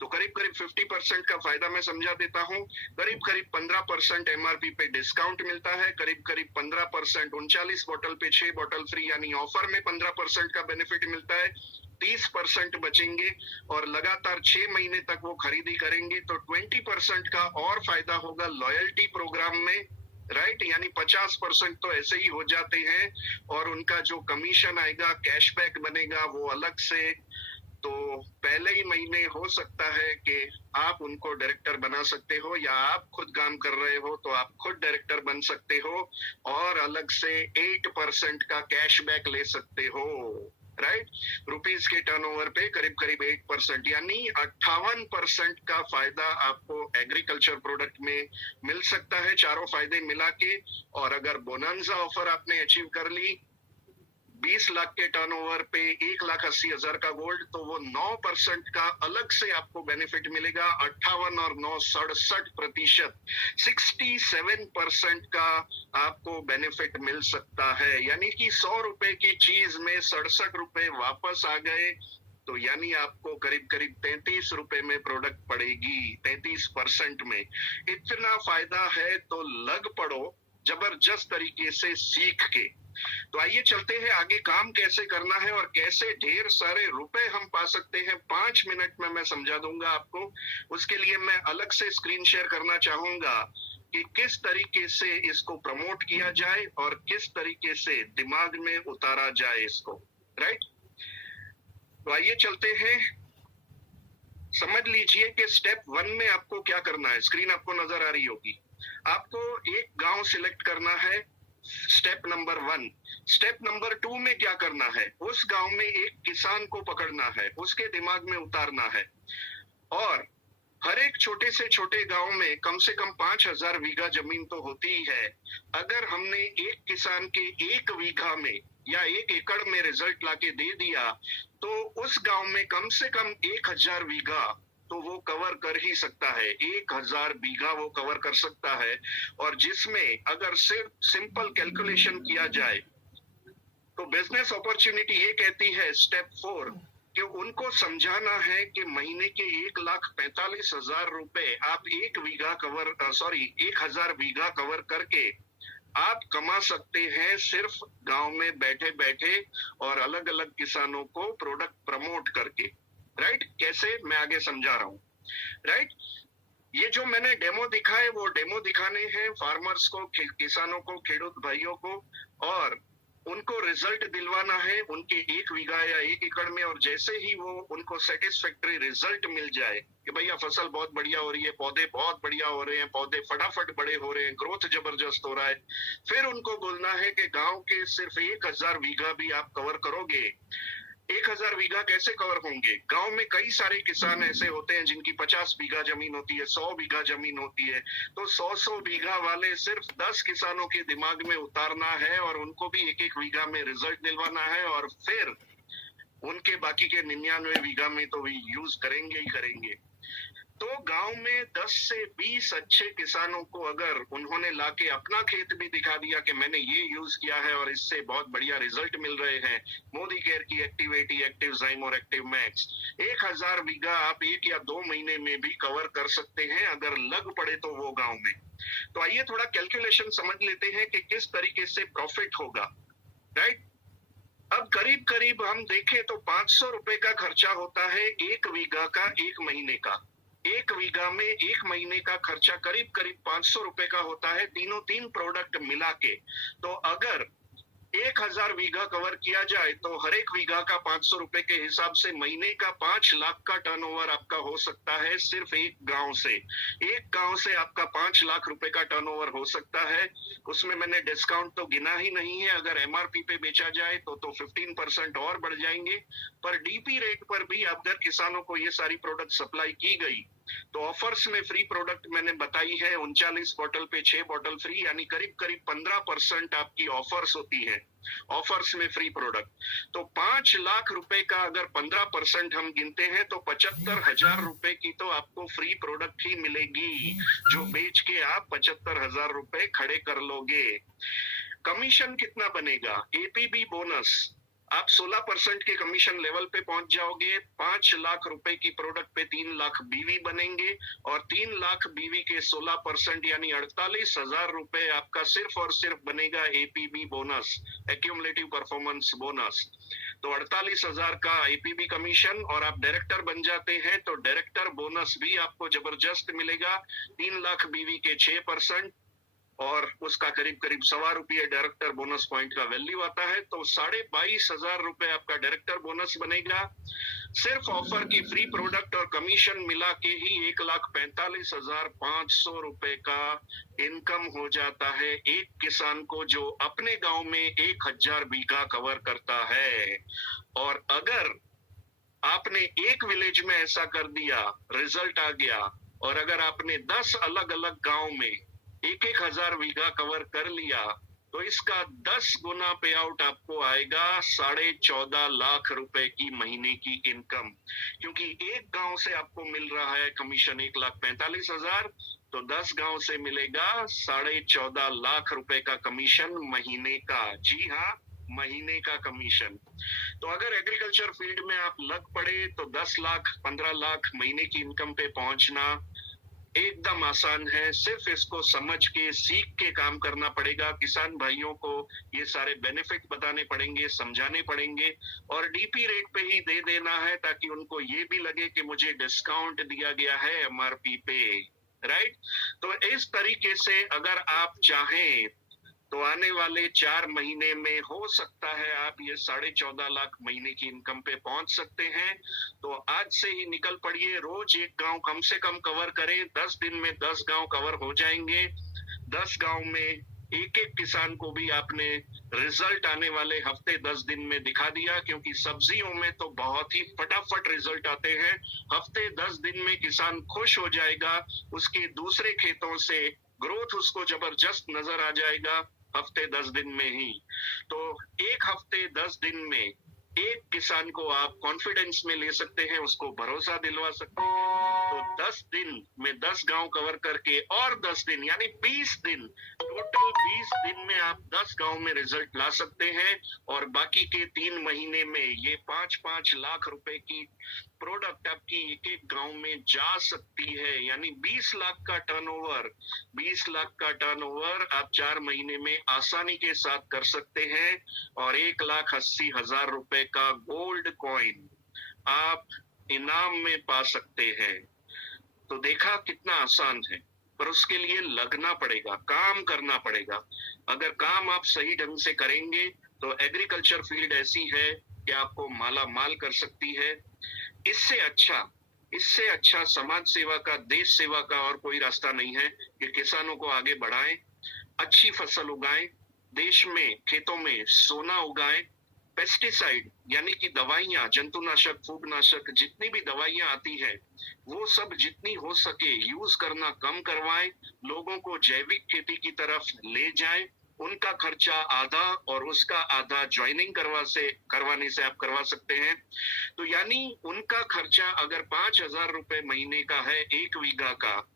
तो करीब करीब 50% का फायदा मैं समझा देता हूं। करीब करीब 15% एमआरपी पे डिस्काउंट मिलता है, करीब करीब 15% 39 बोतल पे 6 बोतल फ्री, यानी ऑफर में 15% का बेनिफिट मिलता है। 30% बचेंगे और लगातार 6 महीने तक वो खरीदी करेंगे तो 20% का और फायदा होगा लॉयल्टी प्रोग्राम में, राइट। यानी 50% तो ऐसे ही हो जाते हैं और उनका जो कमीशन आएगा, कैशबैक बनेगा, वो अलग से। तो पहले ही महीने हो सकता है कि आप उनको डायरेक्टर बना सकते हो, या आप खुद काम कर रहे हो तो आप खुद डायरेक्टर बन सकते हो और अलग से 8% का कैशबैक ले सकते हो, राइट। रुपीज के टर्नओवर पे करीब करीब 8%, यानी 58% का फायदा आपको एग्रीकल्चर प्रोडक्ट में मिल सकता है, चारों फायदे मिला के। और अगर बोनांजा ऑफर आपने अचीव कर ली 20 लाख के टर्नओवर पे 1,80,000 का गोल्ड, तो वो 9% का अलग से आपको बेनिफिट मिलेगा। 58 और 9 67%, 67% का आपको बेनिफिट मिल सकता है। यानी कि 100 रुपए की चीज में 67 रुपए वापस आ गए, तो यानी आपको करीब करीब 33 रुपए में प्रोडक्ट पड़ेगी, 33% में। इतना फायदा है तो लग पड़ो जबरदस्त तरीके से सीख के। तो आइए चलते हैं आगे, काम कैसे करना है और कैसे ढेर सारे रुपए हम पा सकते हैं 5 मिनट में मैं समझा दूंगा आपको। उसके लिए मैं अलग से स्क्रीन शेयर करना चाहूंगा कि किस तरीके से इसको प्रमोट किया जाए और किस तरीके से दिमाग में उतारा जाए इसको, राइट। तो आइए चलते हैं, समझ लीजिए कि स्टेप 1 में आपको क्या करना है। स्क्रीन आपको नजर आ रही होगी। आपको एक गांव सिलेक्ट करना है, स्टेप नंबर 1। स्टेप नंबर 2 में क्या करना है, उस गांव में एक किसान को पकड़ना है, उसके दिमाग में उतारना है और हर एक छोटे से छोटे गांव में कम से कम 5,000 बीघा जमीन तो होती ही है। अगर हमने एक किसान के 1 बीघा में या 1 एकड़ में रिजल्ट लाके दे दिया तो उस गांव में कम से कम 1,000 बीघा तो वो कवर कर ही सकता है, 1,000 बीघा वो कवर कर सकता है। और जिसमें अगर सिर्फ सिंपल कैलकुलेशन किया जाए तो बिजनेस अपॉर्चुनिटी ये कहती है स्टेप 4 कि उनको समझाना है कि महीने के 1,45,000 रुपए आप 1 बीघा कवर 1,000 बीघा कवर करके आप कमा सकते हैं सिर्फ गांव में बैठे बैठे और अलग अलग किसानों को प्रोडक्ट प्रमोट करके, राइट। कैसे, मैं आगे समझा रहा हूं, राइट। ये जो मैंने डेमो दिखाए वो डेमो दिखाने हैं फार्मर्स को, किसानों को, खेडूत भाइयों को, और उनको रिजल्ट दिलवाना है उनके 1 बीघा या 1 एकड़ में। और जैसे ही वो उनको सेटिस्फैक्टरी रिजल्ट मिल जाए कि भैया फसल बहुत बढ़िया हो रही है, पौधे बहुत बढ़िया हो रहे हैं, पौधे फटाफट बड़े हो रहे हैं, ग्रोथ जबरदस्त हो रहा है, फिर उनको बोलना है कि गांव के सिर्फ 1,000 बीघा भी आप कवर करोगे। 1,000 बीघा कैसे कवर होंगे, गांव में कई सारे किसान ऐसे होते हैं जिनकी 50 बीघा जमीन होती है, 100 बीघा जमीन होती है। तो 100 बीघा वाले सिर्फ 10 किसानों के दिमाग में उतारना है और उनको भी 1-1 बीघा में रिजल्ट दिलवाना है, और फिर उनके बाकी के 99 बीघा में तो भी यूज करेंगे ही करेंगे। तो गांव में 10 से 20 अच्छे किसानों को अगर उन्होंने लाके अपना खेत भी दिखा दिया कि मैंने ये यूज किया है और इससे बहुत बढ़िया रिजल्ट मिल रहे हैं, मोदी केयर की एक्टिव 80, एक्टिव ज़ाइम और एक्टिव मैक्स, 1,000 बीघा आप 1 या 2 महीने में भी कवर कर सकते हैं अगर लग पड़े तो वो गांव में। तो आइए थोड़ा कैलकुलेशन समझ लेते हैं कि किस तरीके से प्रॉफिट होगा, राइट। अब करीब करीब हम देखें तो 500 रुपए का खर्चा होता है 1 बीघा का 1 महीने का। 1 बीघा में 1 महीने का खर्चा करीब करीब 500 रुपए का होता है, तीन प्रोडक्ट मिला के। तो अगर 1,000 बीघा कवर किया जाए तो हर एक बीघा का 500 रुपए के हिसाब से महीने का 5 लाख का टर्नओवर आपका हो सकता है सिर्फ एक गांव से। एक गांव से आपका 5 लाख रुपए का टर्नओवर हो सकता है। उसमें मैंने डिस्काउंट तो गिना ही नहीं है, अगर एमआरपी पे बेचा जाए तो 15% और बढ़ जाएंगे। पर डीपी रेट पर भी अगर किसानों को ये सारी प्रोडक्ट सप्लाई की गई तो ऑफर्स में फ्री प्रोडक्ट मैंने बताई है, 39 बॉटल पे 6 बॉटल फ्री, यानी करीब करीब 15% आपकी ऑफर्स होती है, ऑफर्स में फ्री प्रोडक्ट। तो 5 लाख रुपए का अगर 15% हम गिनते हैं तो 75,000 रुपए की तो आपको फ्री प्रोडक्ट ही मिलेगी, जो बेच के आप 75,000 रुपए खड़े कर लोगे। कमीशन कितना बनेगा? एपीबी बोनस, आप 16% के कमीशन लेवल पे पहुंच जाओगे। 5 लाख रुपए की प्रोडक्ट पे 3 लाख बीवी बनेंगे, और 3 लाख बीवी के 16% यानी 48,000 रुपए आपका सिर्फ और सिर्फ बनेगा APB bonus, accumulative performance bonus. तो 48,000 का एपीबी कमीशन, और आप डायरेक्टर बन जाते हैं तो डायरेक्टर बोनस भी आपको जबरदस्त मिलेगा। 3 लाख बीवी के 6%, और उसका करीब करीब ₹1.25 डायरेक्टर बोनस पॉइंट का वैल्यू आता है। तो 22,500 रुपए आपका डायरेक्टर बोनस बनेगा। सिर्फ ऑफर की फ्री प्रोडक्ट और कमीशन मिला के ही 1,45,500 रुपए का इनकम हो जाता है एक किसान को, जो अपने गांव में 1,000 बीघा कवर करता है। और अगर आपने एक विलेज में ऐसा कर दिया, रिजल्ट आ गया, और अगर आपने 10 अलग अलग गांव में 1,000 बीघा कवर कर लिया, तो इसका 10 गुना पे आउट आपको आएगा 14.5 लाख रुपए की महीने की इनकम। क्योंकि एक गांव से आपको मिल रहा है कमीशन 1,45,000, तो 10 गांव से मिलेगा 14.5 लाख रुपए का कमीशन महीने का। जी हाँ, महीने का कमीशन। तो अगर एग्रीकल्चर फील्ड में आप लग पड़े तो 10 लाख 15 लाख महीने की इनकम पे पहुंचना एकदम आसान है। सिर्फ इसको समझ के सीख के काम करना पड़ेगा। किसान भाइयों को ये सारे बेनिफिट बताने पड़ेंगे, समझाने पड़ेंगे, और डीपी रेट पे ही दे देना है, ताकि उनको ये भी लगे कि मुझे डिस्काउंट दिया गया है एमआरपी पे, राइट। तो इस तरीके से अगर आप चाहें तो आने वाले 4 महीने में हो सकता है आप ये 14.5 लाख महीने की इनकम पे पहुंच सकते हैं। तो आज से ही निकल पड़िए, रोज एक गांव कम से कम कवर करें। 10 दिन में 10 गांव कवर हो जाएंगे। 10 गांव में एक एक किसान को भी आपने रिजल्ट आने वाले हफ्ते 10 दिन में दिखा दिया, क्योंकि सब्जियों में तो बहुत ही फटाफट रिजल्ट आते हैं। हफ्ते 10 दिन में किसान खुश हो जाएगा, उसके दूसरे खेतों से ग्रोथ उसको जबरदस्त नजर आ जाएगा हफ्ते 10 दिन में ही। तो एक हफ्ते 10 दिन में एक किसान को आप कॉन्फिडेंस में ले सकते हैं, उसको भरोसा दिलवा सकते हैं। तो 10 दिन में 10 गांव कवर करके और 10 दिन यानी 20 दिन, टोटल 20 दिन में आप 10 गांव में रिजल्ट ला सकते हैं। और बाकी के 3 महीने में ये 5-5 लाख रुपए की प्रोडक्ट आपकी एक एक गांव में जा सकती है। यानी 20 लाख का टर्नओवर, 20 लाख का टर्नओवर आप 4 महीने में आसानी के साथ कर सकते हैं। और 1,80,000 रुपए का गोल्ड कॉइन आप इनाम में पा सकते हैं। तो देखा कितना आसान है, पर उसके लिए लगना पड़ेगा, काम करना पड़ेगा। अगर काम आप सही ढंग से करेंगे तो एग्रीकल्चर फील्ड ऐसी है कि आपको माला माल कर सकती है। इससे अच्छा समाज सेवा का, देश सेवा का और कोई रास्ता नहीं है कि किसानों को आगे बढ़ाएं, अच्छी फसल उगाएं, देश में खेतों में सोना उगाएं। पेस्टिसाइड यानी कि दवाइयां, जंतुनाशक, फूगनाशक, जितनी भी दवाइयां आती है वो सब जितनी हो सके यूज करना कम करवाएं। लोगों को जैविक खेती की तरफ ले जाएं। उनका खर्चा आधा और उसका आधा ज्वाइनिंग करवाने से आप करवा सकते हैं। तो यानी उनका खर्चा अगर 5,000 रुपए महीने का है 1 बीघा का,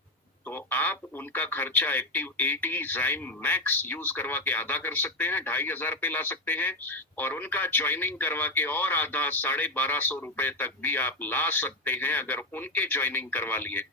तो आप उनका खर्चा एक्टिव 80 ज़ाइम मैक्स यूज करवा के आधा कर सकते हैं, 2,500 पे ला सकते हैं। और उनका ज्वाइनिंग करवा के और आधा 1,250 रुपए तक भी आप ला सकते हैं अगर उनके ज्वाइनिंग करवा लिए।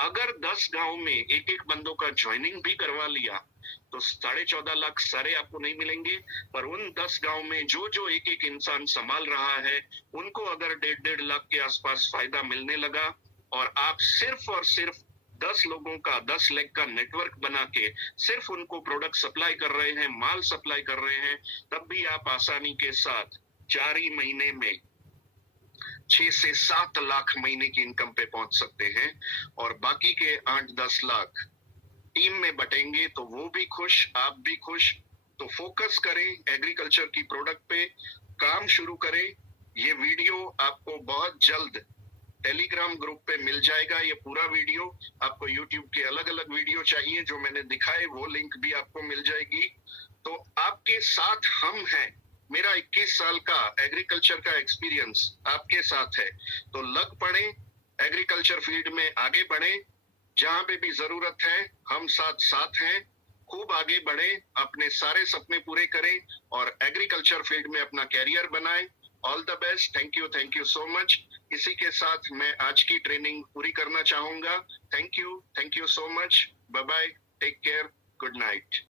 अगर 10 गांव में एक एक बंदों का ज्वाइनिंग भी करवा लिया तो 14.5 लाख सारे आपको नहीं मिलेंगे, पर उन 10 गांव में जो जो एक एक इंसान संभाल रहा है उनको अगर 1.5 लाख के आसपास फायदा मिलने लगा, और आप सिर्फ और सिर्फ 10 लोगों का 10 लाख का नेटवर्क बना के सिर्फ उनको प्रोडक्ट सप्लाई कर रहे हैं, माल सप्लाई कर रहे हैं, तब भी आप आसानी के साथ 4 ही महीने में 6 से 7 लाख महीने की इनकम पे पहुंच सकते हैं। और बाकी के 8-10 लाख टीम में बटेंगे तो वो भी खुश, आप भी खुश। तो फोकस करें एग्रीकल्चर की प्रोडक्ट पे, काम शुरू करें। ये वीडियो आपको बहुत जल्द टेलीग्राम ग्रुप पे मिल जाएगा ये पूरा वीडियो। आपको यूट्यूब के अलग अलग वीडियो चाहिए जो मैंने दिखाए, वो लिंक भी आपको मिल जाएगी। तो आपके साथ हम हैं। मेरा 21 साल का एग्रीकल्चर का एक्सपीरियंस आपके साथ है। तो लग पड़े, एग्रीकल्चर फील्ड में आगे बढ़े। जहां पे भी जरूरत है हम साथ हैं। खूब आगे बढ़े, अपने सारे सपने पूरे करें और एग्रीकल्चर फील्ड में अपना कैरियर बनाएं। All the best. Thank you so much. इसी के साथ मैं आज की ट्रेनिंग पूरी करना चाहूंगा। Thank you so much. Bye bye, take care, good night.